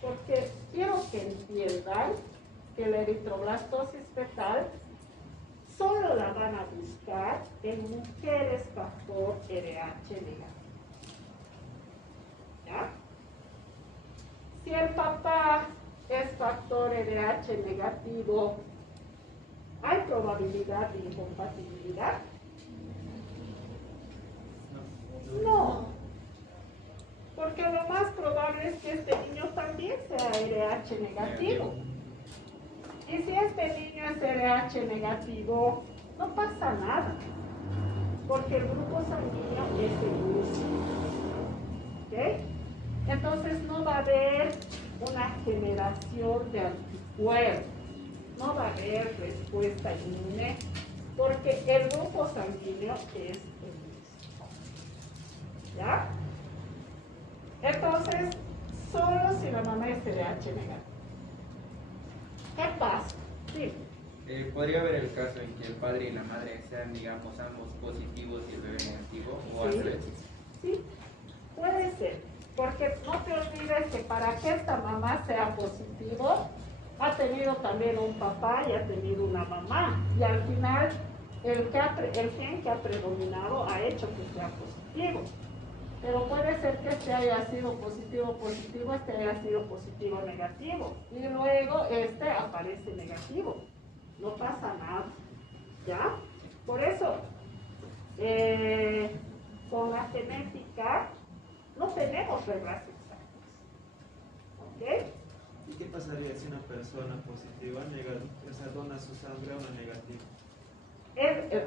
Porque quiero que entiendan que la eritroblastosis fetal solo la van a buscar en mujeres factor RH negativo. ¿Ya? Si el papá es factor RH negativo, ¿hay probabilidad de incompatibilidad? No. Porque lo más probable es que este niño también sea RH negativo. Y si este niño es RH negativo, no pasa nada. Porque el grupo sanguíneo es el mismo. ¿Ok? Entonces no va a haber una generación de anticuerpos. No va a haber respuesta inmune. Porque el grupo sanguíneo es el mismo. ¿Ya? Entonces, solo si la mamá es RH negativo. ¿Qué pasa? Sí. ¿Podría haber el caso en que el padre y la madre sean, digamos, ambos positivos y el bebé negativo? ¿O Sí. al revés? Sí, puede ser. Porque no te olvides que para que esta mamá sea positivo, ha tenido también un papá y ha tenido una mamá. Y al final, el gen que ha predominado ha hecho que sea positivo. Pero puede ser que este haya sido positivo, este haya sido positivo, negativo. Y luego este aparece negativo. No pasa nada. ¿Ya? Por eso, con la genética no tenemos reglas exactas. ¿Ok? ¿Y qué pasaría si una persona positiva dona su sangre a una negativa?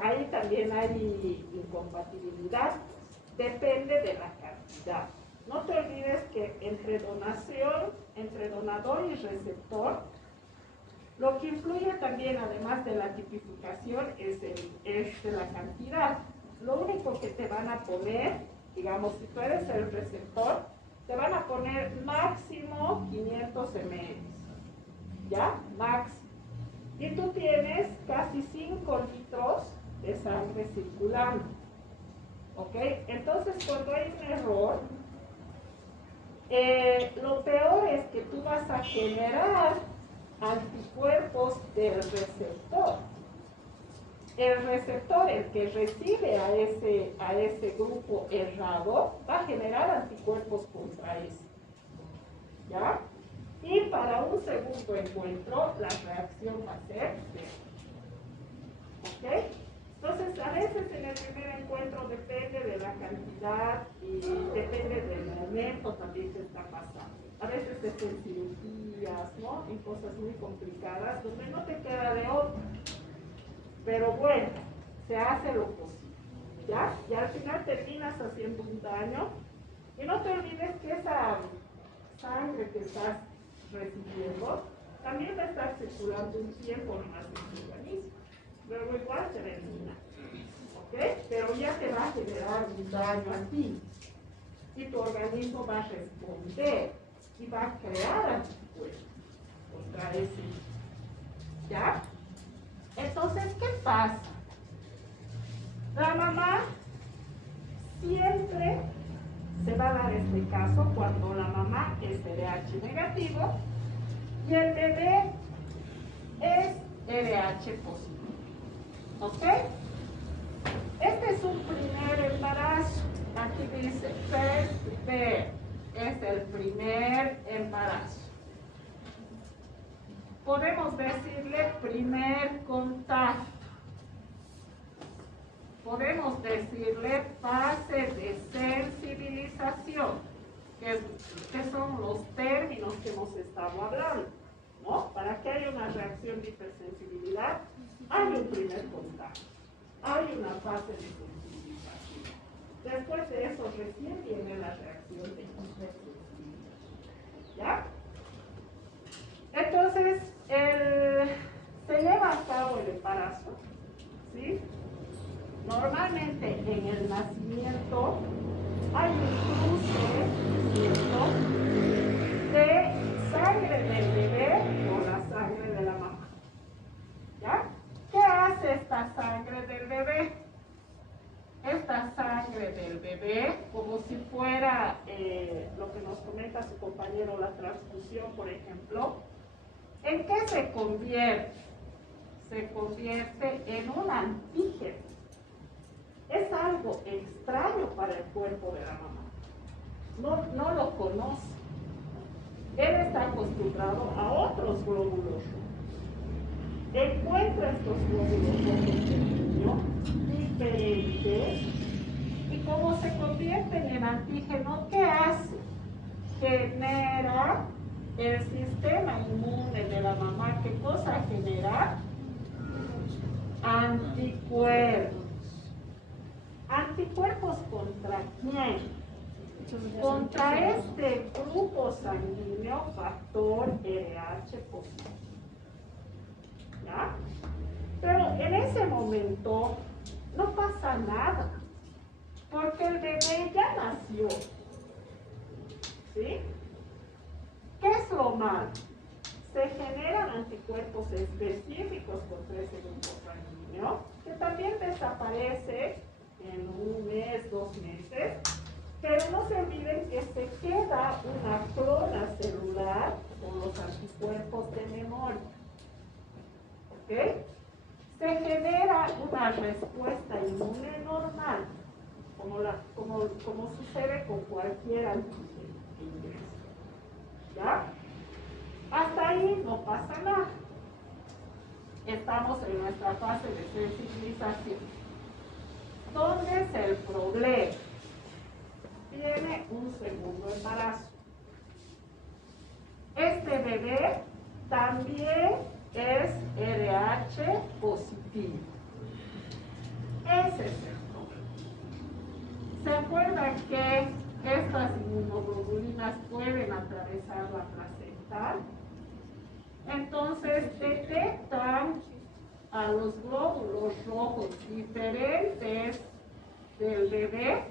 Ahí también hay incompatibilidad. Depende de la cantidad. No te olvides que entre donación, entre donador y receptor, lo que influye también, además de la tipificación, es la cantidad. Lo único que te van a poner, digamos, si tú eres el receptor, te van a poner máximo 500 ml. ¿Ya? Máximo. Y tú tienes casi 5 litros de sangre circulando. ¿Ok? Entonces, cuando hay un error, lo peor es que tú vas a generar anticuerpos del receptor. El receptor, el que recibe a ese grupo errado, va a generar anticuerpos contra ese. ¿Ya? Y para un segundo encuentro, la reacción va a ser cero. ¿Ok? Entonces, a veces en el primer encuentro depende de la cantidad y depende del momento también que está pasando. A veces es en cirugías, ¿no? En cosas muy complicadas, donde no te queda de otra. Pero bueno, se hace lo posible, ¿ya? Y al final terminas haciendo un daño. Y no te olvides que esa sangre que estás recibiendo también va a estar circulando un tiempo más en tu organismo. Luego igual se elimina, ¿ok? Pero ya te va a generar un daño a ti. Y tu organismo va a responder y va a crear anticuerpos contra ese. ¿Ya? Entonces, ¿qué pasa? La mamá siempre se va a dar este caso cuando la mamá es RH negativo y el bebé es RH positivo. ¿Ok? Este es un primer embarazo. Aquí dice first birth. Es el primer embarazo. Podemos decirle primer contacto. Podemos decirle fase de sensibilización, que son los términos que hemos estado hablando, ¿no? Para que haya una reacción de hipersensibilidad, hay un primer contacto, hay una fase de sensibilización. Después de eso recién viene la reacción de hipersensibilidad. ¿Ya? Entonces, se lleva a cabo el embarazo, ¿sí? Normalmente en el nacimiento hay un cruce, ¿cierto?, de sangre del bebé con la sangre de la mamá. ¿Ya? ¿Qué hace esta sangre del bebé? Esta sangre del bebé, como si fuera lo que nos comenta su compañero, la transfusión, por ejemplo, ¿en qué se convierte? se convierte en un antígeno. Es algo extraño para el cuerpo de la mamá. No lo conoce. Él está acostumbrado a otros glóbulos rojos. Encuentra estos glóbulos rojos del niño diferentes y como se convierten en antígeno, ¿qué hace? Genera el sistema inmune de la mamá. ¿Qué cosa genera? Anticuerpos. ¿Anticuerpos contra quién? Contra este grupo sanguíneo factor RH positivo. ¿Ya? Pero en ese momento no pasa nada, porque el bebé ya nació. ¿Sí? ¿Qué es lo malo? Se generan anticuerpos específicos contra ese grupo sanguíneo, que también desaparece en un mes, 2 meses, pero no se olviden que se queda una clona celular con los anticuerpos de memoria. ¿Ok? Se genera una respuesta inmune normal, como sucede con cualquier antígeno que ingresa. ¿Ya? Hasta ahí no pasa nada. Estamos en nuestra fase de sensibilización. ¿Dónde es el problema? Tiene un segundo embarazo. Este bebé también es RH positivo. Ese es el problema. ¿Se acuerdan que estas inmunoglobulinas pueden atravesar la placenta? Entonces detectan a los glóbulos rojos diferentes del bebé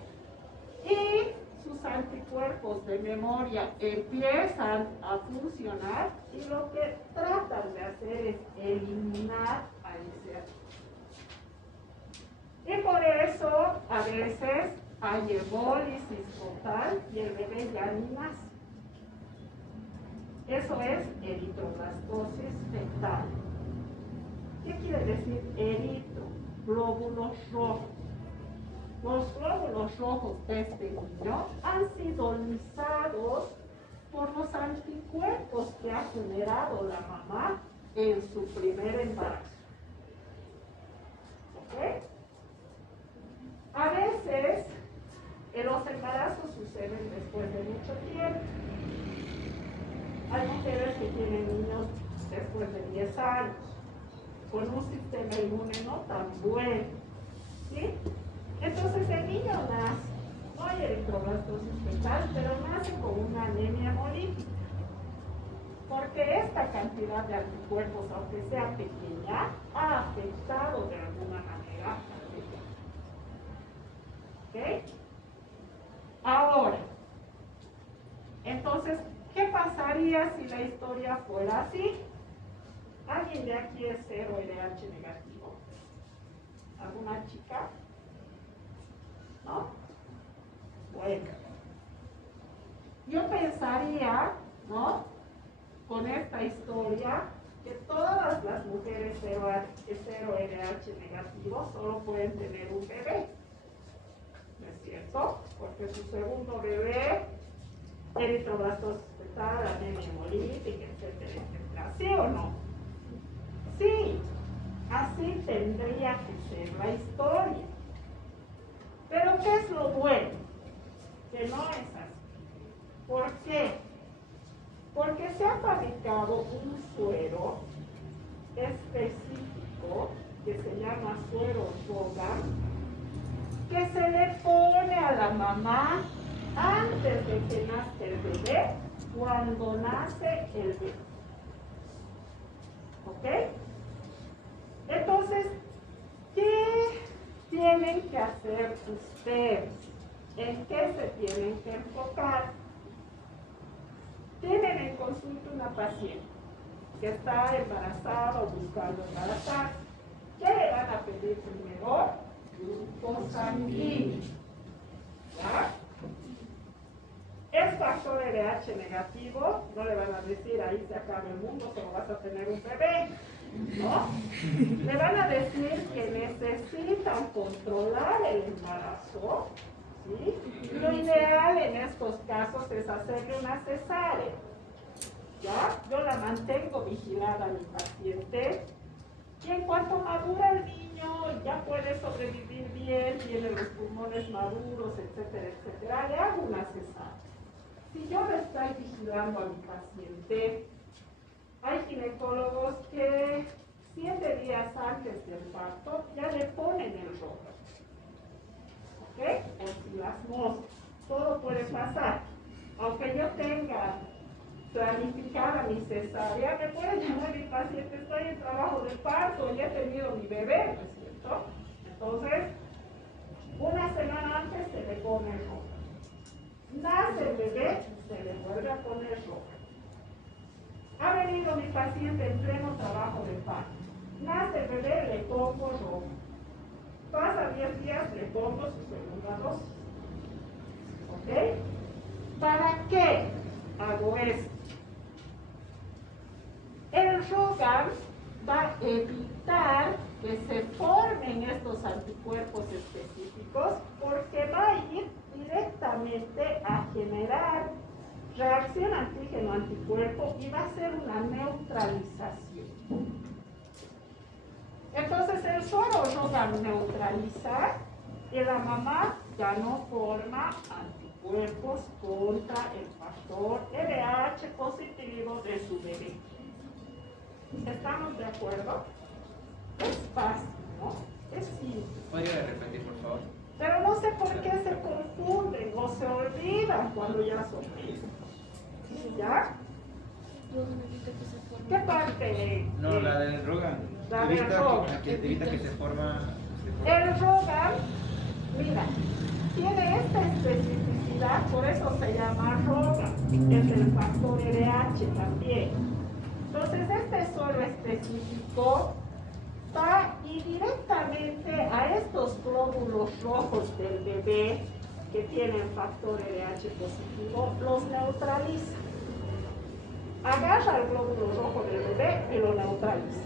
y sus anticuerpos de memoria empiezan a funcionar y lo que tratan de hacer es eliminar a ese anticuerpo. Y por eso a veces hay hemólisis total y el bebé ya ni nace. Eso es eritroblastosis fetal. ¿Qué quiere decir eritro? Glóbulos rojos. Los glóbulos rojos de este niño han sido lisados por los anticuerpos que ha generado la mamá en su primer embarazo. ¿Ok? A veces los embarazos suceden después de mucho tiempo. Hay mujeres que tienen niños después de 10 años, con un sistema inmune no tan bueno. ¿Sí? Entonces el niño nace, no hay eritroblastosis fetal, pero nace con una anemia hemolítica. Porque esta cantidad de anticuerpos, aunque sea pequeña, ha afectado de alguna manera al bebé. ¿Ok? Ahora, entonces, ¿qué pasaría si la historia fuera así? ¿Alguien de aquí es 0 RH negativo? ¿Alguna chica? ¿No? Bueno. Yo pensaría, ¿no? Con esta historia, que todas las mujeres 0 RH negativo solo pueden tener un bebé. ¿No es cierto? Porque su segundo bebé, eritroblastosis fetal, anemia hemolítica, etcétera, etcétera. ¿Sí o no? Sí, así tendría que ser la historia. Pero ¿qué es lo bueno? Que no es así. ¿Por qué? Porque se ha fabricado un suero específico que se llama suero Boga, que se le pone a la mamá antes de que nazca el bebé, cuando nace el bebé. ¿Ok? Entonces, ¿qué tienen que hacer ustedes? ¿En qué se tienen que enfocar? Tienen en consulta una paciente que está embarazada o buscando embarazar. ¿Qué le van a pedir primero? Grupo sanguíneo. ¿Ya? Es factor RH negativo, no le van a decir ahí se acaba el mundo, solo vas a tener un bebé. ¿no? Le van a decir que necesitan controlar el embarazo, ¿sí? Lo ideal en estos casos es hacerle una cesárea, ¿ya? Yo la mantengo vigilada a mi paciente y en cuanto madura el niño, ya puede sobrevivir bien, tiene los pulmones maduros, etcétera, etcétera, le hago una cesárea. Si yo le estoy vigilando a mi paciente, hay ginecólogos que 7 días antes del parto ya le ponen el rojo, ¿ok? Por si las moscas, todo puede pasar. Aunque yo tenga planificada mi cesárea, me puede llamar mi paciente, estoy en trabajo de parto, ya he tenido mi bebé, ¿no es cierto? Entonces, una semana antes se le pone el rojo. Nace el bebé, se le vuelve a poner rojo. Ha venido mi paciente en pleno trabajo de parto. Nace el bebé, le pongo rojo. Pasa 10 días, le pongo su segunda dosis. ¿Ok? ¿Para qué hago esto? El Rogaine va a evitar que se formen estos anticuerpos específicos porque va a ir directamente a generar reacción antígeno-anticuerpo y va a ser una neutralización. Entonces el suero Rogaine neutraliza y la mamá ya no forma anticuerpos contra el factor RH positivo de su bebé. ¿Estamos de acuerdo? Es fácil, ¿no? Es simple. ¿Podría repetir, por favor? Pero no sé por qué se confunden o se olvidan cuando ya son hijos. ¿Ya? ¿Qué parte? No, la del Rogaine. La del Rogaine. Evita que se forma. El Rogaine, mira, tiene esta especificidad, por eso se llama Rogaine. Es el factor RH también. Entonces, este suero específico va y directamente a estos glóbulos rojos del bebé que tienen factor RH positivo, los neutraliza. Agarra el glóbulo rojo del bebé y lo neutraliza.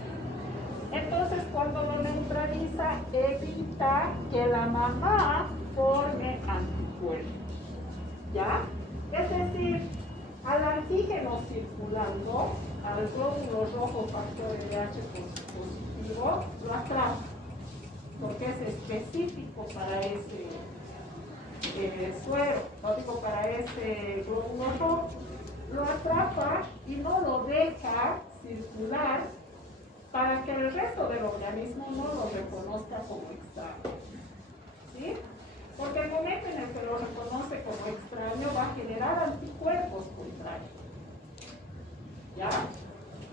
Entonces, cuando lo neutraliza, evita que la mamá forme anticuerpos. ¿Ya? Es decir, al antígeno circulando, al glóbulo rojo factor RH positivo, lo atrapa, porque es específico para ese suero, no digo para ese glóbulo rojo, lo atrapa y no lo deja circular para que el resto del organismo no lo reconozca como extraño. ¿Sí? Porque el momento en el que lo reconoce como extraño va a generar anticuerpos contra él. ¿Ya?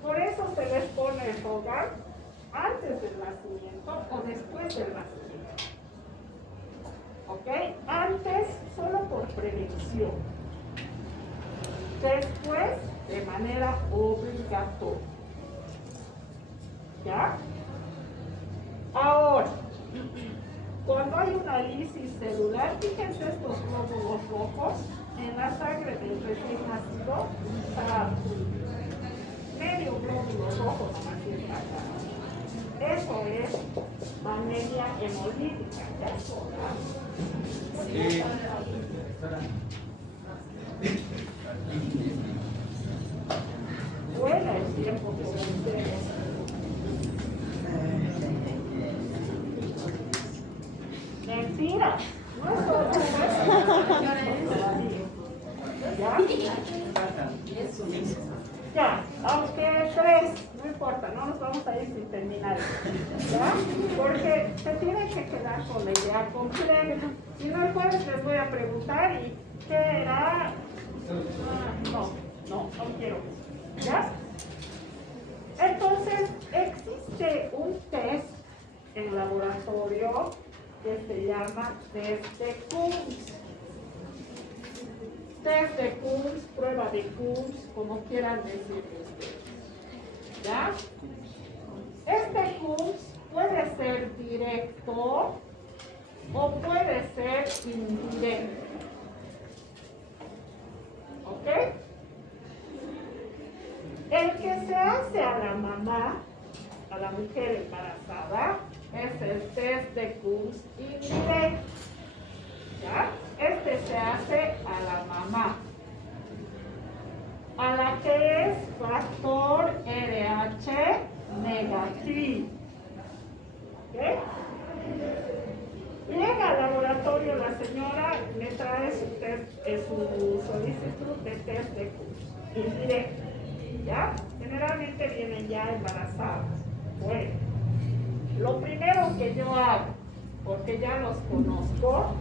Por eso se les pone el Rogaine antes del nacimiento o después del nacimiento. ¿Ok? Antes solo por prevención. Después de manera obligatoria. ¿Ya? Ahora, cuando hay una lisis celular, fíjense estos glóbulos rojos en la sangre del recién nacido, está medio glóbulo rojo nomás está acá. Eso es anemia hemolítica. Eso, Sí. vuela el tiempo por ustedes. Mentira, no es solo ¿ya? Ya, aunque 3, no importa, no nos vamos a ir sin terminar, ¿ya? Porque se tienen que quedar con la idea completa. Si no, el jueves les voy a preguntar y ¿qué era? No quiero eso, ¿ya? Entonces, existe un test en laboratorio que se llama test de Coombs. Test de Coombs, prueba de Coombs, como quieran decirlo ustedes. ¿Ya? Este Coombs puede ser directo o puede ser indirecto. ¿Ok? El que se hace a la mamá a la mujer embarazada es el test de Kunz indirecto. ¿Ya? Este se hace a la mamá, a la que es factor RH negativo. ¿Ok? Llega al laboratorio la señora, me trae su solicitud de test de Kunz indirecto. ¿Ya? Generalmente vienen ya embarazadas. Bueno, lo primero que yo hago, porque ya los conozco,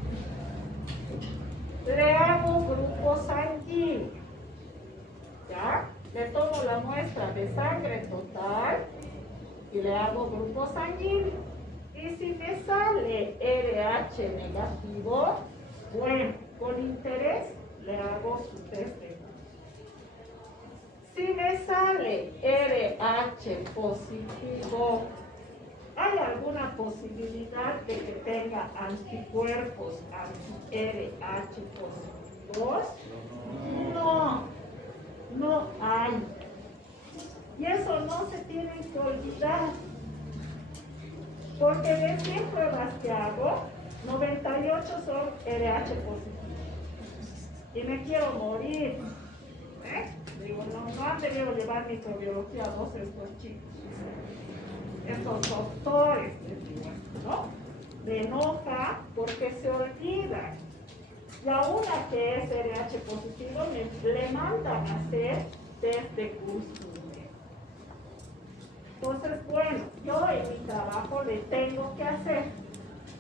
le hago grupo sanguíneo. ¿Ya? Le tomo la muestra de sangre total y le hago grupo sanguíneo. Y si me sale RH negativo, bueno, con interés le hago su test de Kunz. Si me sale RH positivo, ¿hay alguna posibilidad de que tenga anticuerpos anti-RH positivos? No, no hay. Y eso no se tiene que olvidar. Porque de 100 pruebas que hago, 98 son RH positivos. Y me quiero morir. Digo, no han debido llevar microbiología 2 estos chicos. Estos doctores, ¿no? Me enoja porque se olvida. Y a una que es RH positivo, le mandan a hacer test de Kunz. Entonces, bueno, yo en mi trabajo le tengo que hacer,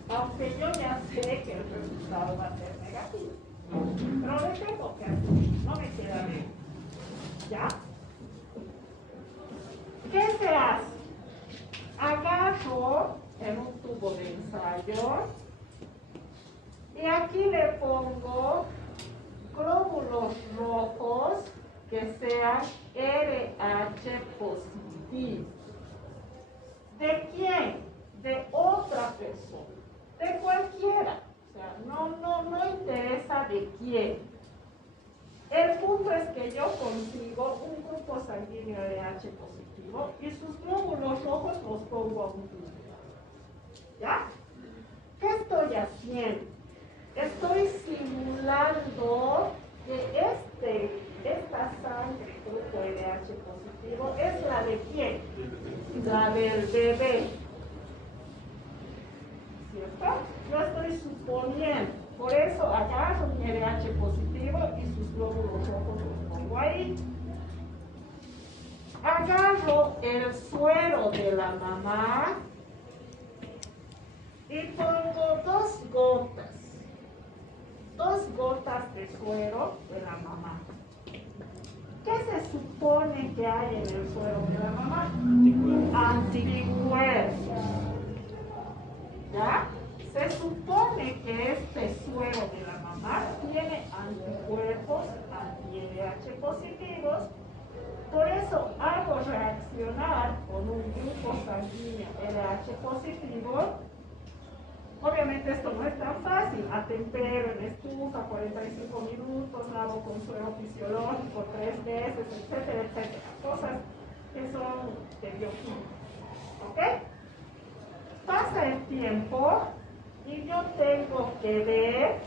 aunque yo ya sé que el resultado va a ser negativo. Pero le tengo que hacer, no me queda bien. ¿Ya? ¿Qué se hace? Agarro en un tubo de ensayo y aquí le pongo glóbulos rojos que sean RH positivos. ¿De quién? De otra persona, de cualquiera. O sea, no interesa de quién. El punto es que yo consigo un grupo sanguíneo RH positivo y sus glóbulos rojos los pongo a un tubo. ¿Ya? ¿Qué estoy haciendo? Estoy simulando que esta sangre grupo RH positivo es la de quién? La del bebé. ¿Cierto? Yo estoy suponiendo. Por eso agarro mi RH positivo y sus glóbulos rojos los pongo ahí. Agarro el suero de la mamá y pongo dos gotas de suero de la mamá. ¿Qué se supone que hay en el suero de la mamá? Anticuerpos. ¿Ya? Se supone que este suero de la mamá tiene anticuerpos anti-RH positivos. Por eso hago reaccionar con un grupo sanguíneo RH positivo. Obviamente esto no es tan fácil. Atempero en estufa 45 minutos, lavo con suero fisiológico 3 veces, etcétera, etcétera. Cosas que son de bioquímica. ¿Ok? Pasa el tiempo y yo tengo que ver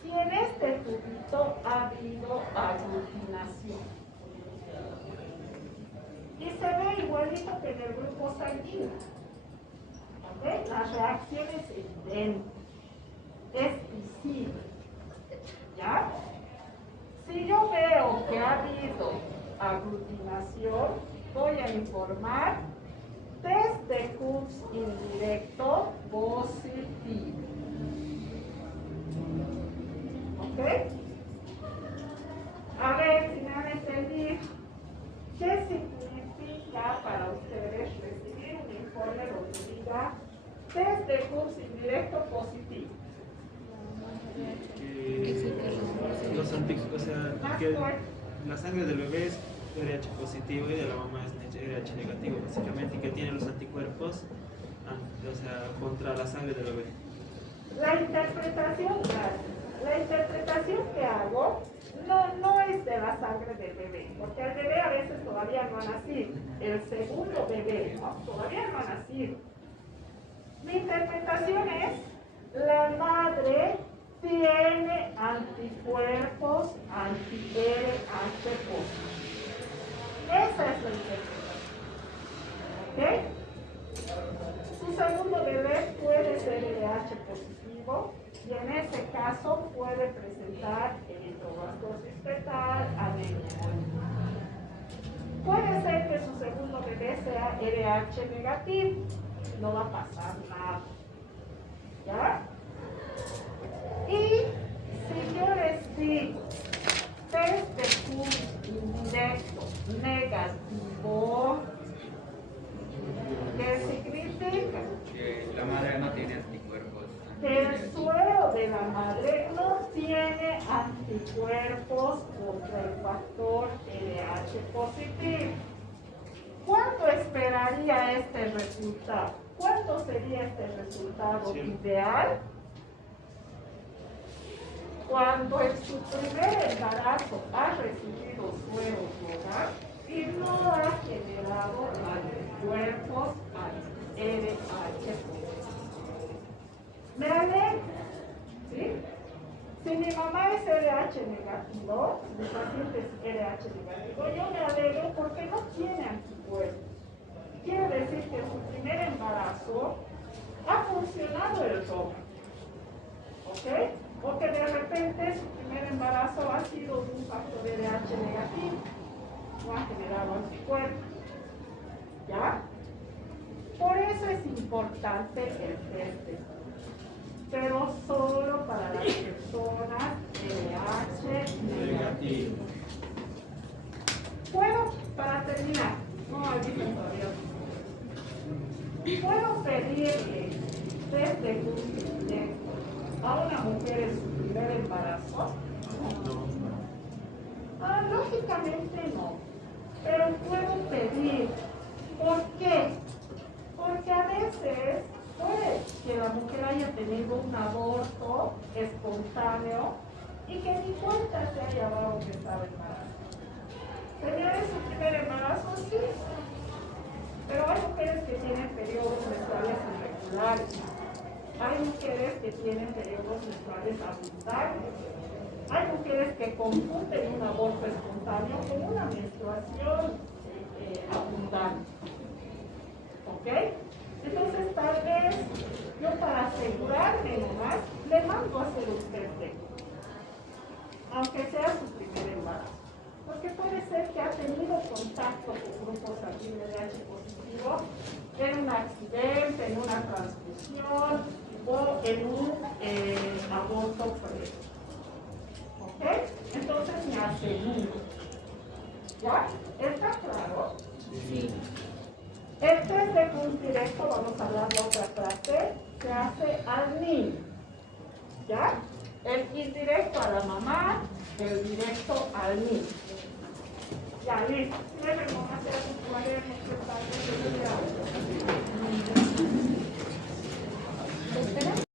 si en este tubito ha habido aglutinación. Y se ve igualito que en el grupo sanguíneo. ¿Okay? La reacción es evidente, es visible. ¿Ya? Si yo veo que ha habido aglutinación, voy a informar test de Kunz indirecto positivo. ¿Ok? A ver si me han entendido. ¿Qué significa para ustedes recibir un informe donde diga test de Kunz indirecto positivo? Que la sangre del bebé es RH positivo y de la mamá es RH negativo, básicamente, y que tiene los anticuerpos contra la sangre del bebé. La interpretación que hago no es de la sangre del bebé, porque al bebé a veces todavía todavía no ha nacido. El segundo bebé, ¿no? Todavía no ha nacido. Mi interpretación es, la madre tiene anticuerpos anti-RH positivos. Esa es la interpretación. ¿Ok? Su segundo bebé puede ser RH positivo y en ese caso puede presentar eritroblastosis fetal, anemia. Puede ser que su segundo bebé sea RH negativo, no va a pasar nada. ¿Ya? Y si yo les digo test de PUM indirecto negativo, ¿qué significa? Que la madre no tiene anticuerpos. Que el suero de la madre no tiene anticuerpos contra el factor RH positivo. ¿Cuánto esperaría este resultado? ¿Cuánto sería este resultado ideal? Cuando en su primer embarazo ha recibido suero floral y no ha generado anticuerpos anti-RH positivo. Me alegro, ¿sí? Si mi mamá es RH negativo, mi paciente es RH negativo, yo me alegro porque no tiene anticuerpos. Quiere decir que en su primer embarazo ha funcionado el robo, ¿ok? O que de repente su primer embarazo ha sido de un factor RH negativo, no ha generado anticuerpos, ¿ya? Por eso es importante el test, pero solo para las personas RH negativo. Puedo, para terminar, no avisen todavía. ¿Puedo pedirle desde a una mujer en su primer embarazo? Lógicamente no, pero puedo pedir. ¿Por qué? Porque a veces puede que la mujer haya tenido un aborto espontáneo y que ni cuenta se haya dado que estaba embarazada. ¿Sería en su primer embarazo? Sí. Pero hay mujeres que tienen periodos menstruales irregulares. Hay mujeres que tienen periodos menstruales abundantes. Hay mujeres que confunden un aborto espontáneo con una menstruación abundante. ¿Ok? Entonces, tal vez yo, para asegurarme nomás, le mando a hacer un test, aunque sea su primer embarazo. Porque puede ser que ha tenido contacto con grupos sanguíneos de RH positivo en un accidente, en una transfusión o en un aborto previo. ¿Ok? Entonces me aseguro. ¿Ya? ¿Está claro? Sí. El test de PUM directo, vamos a hablar de otra frase, se hace al niño. ¿Ya? El indirecto a la mamá, el directo al niño. Ya, listo.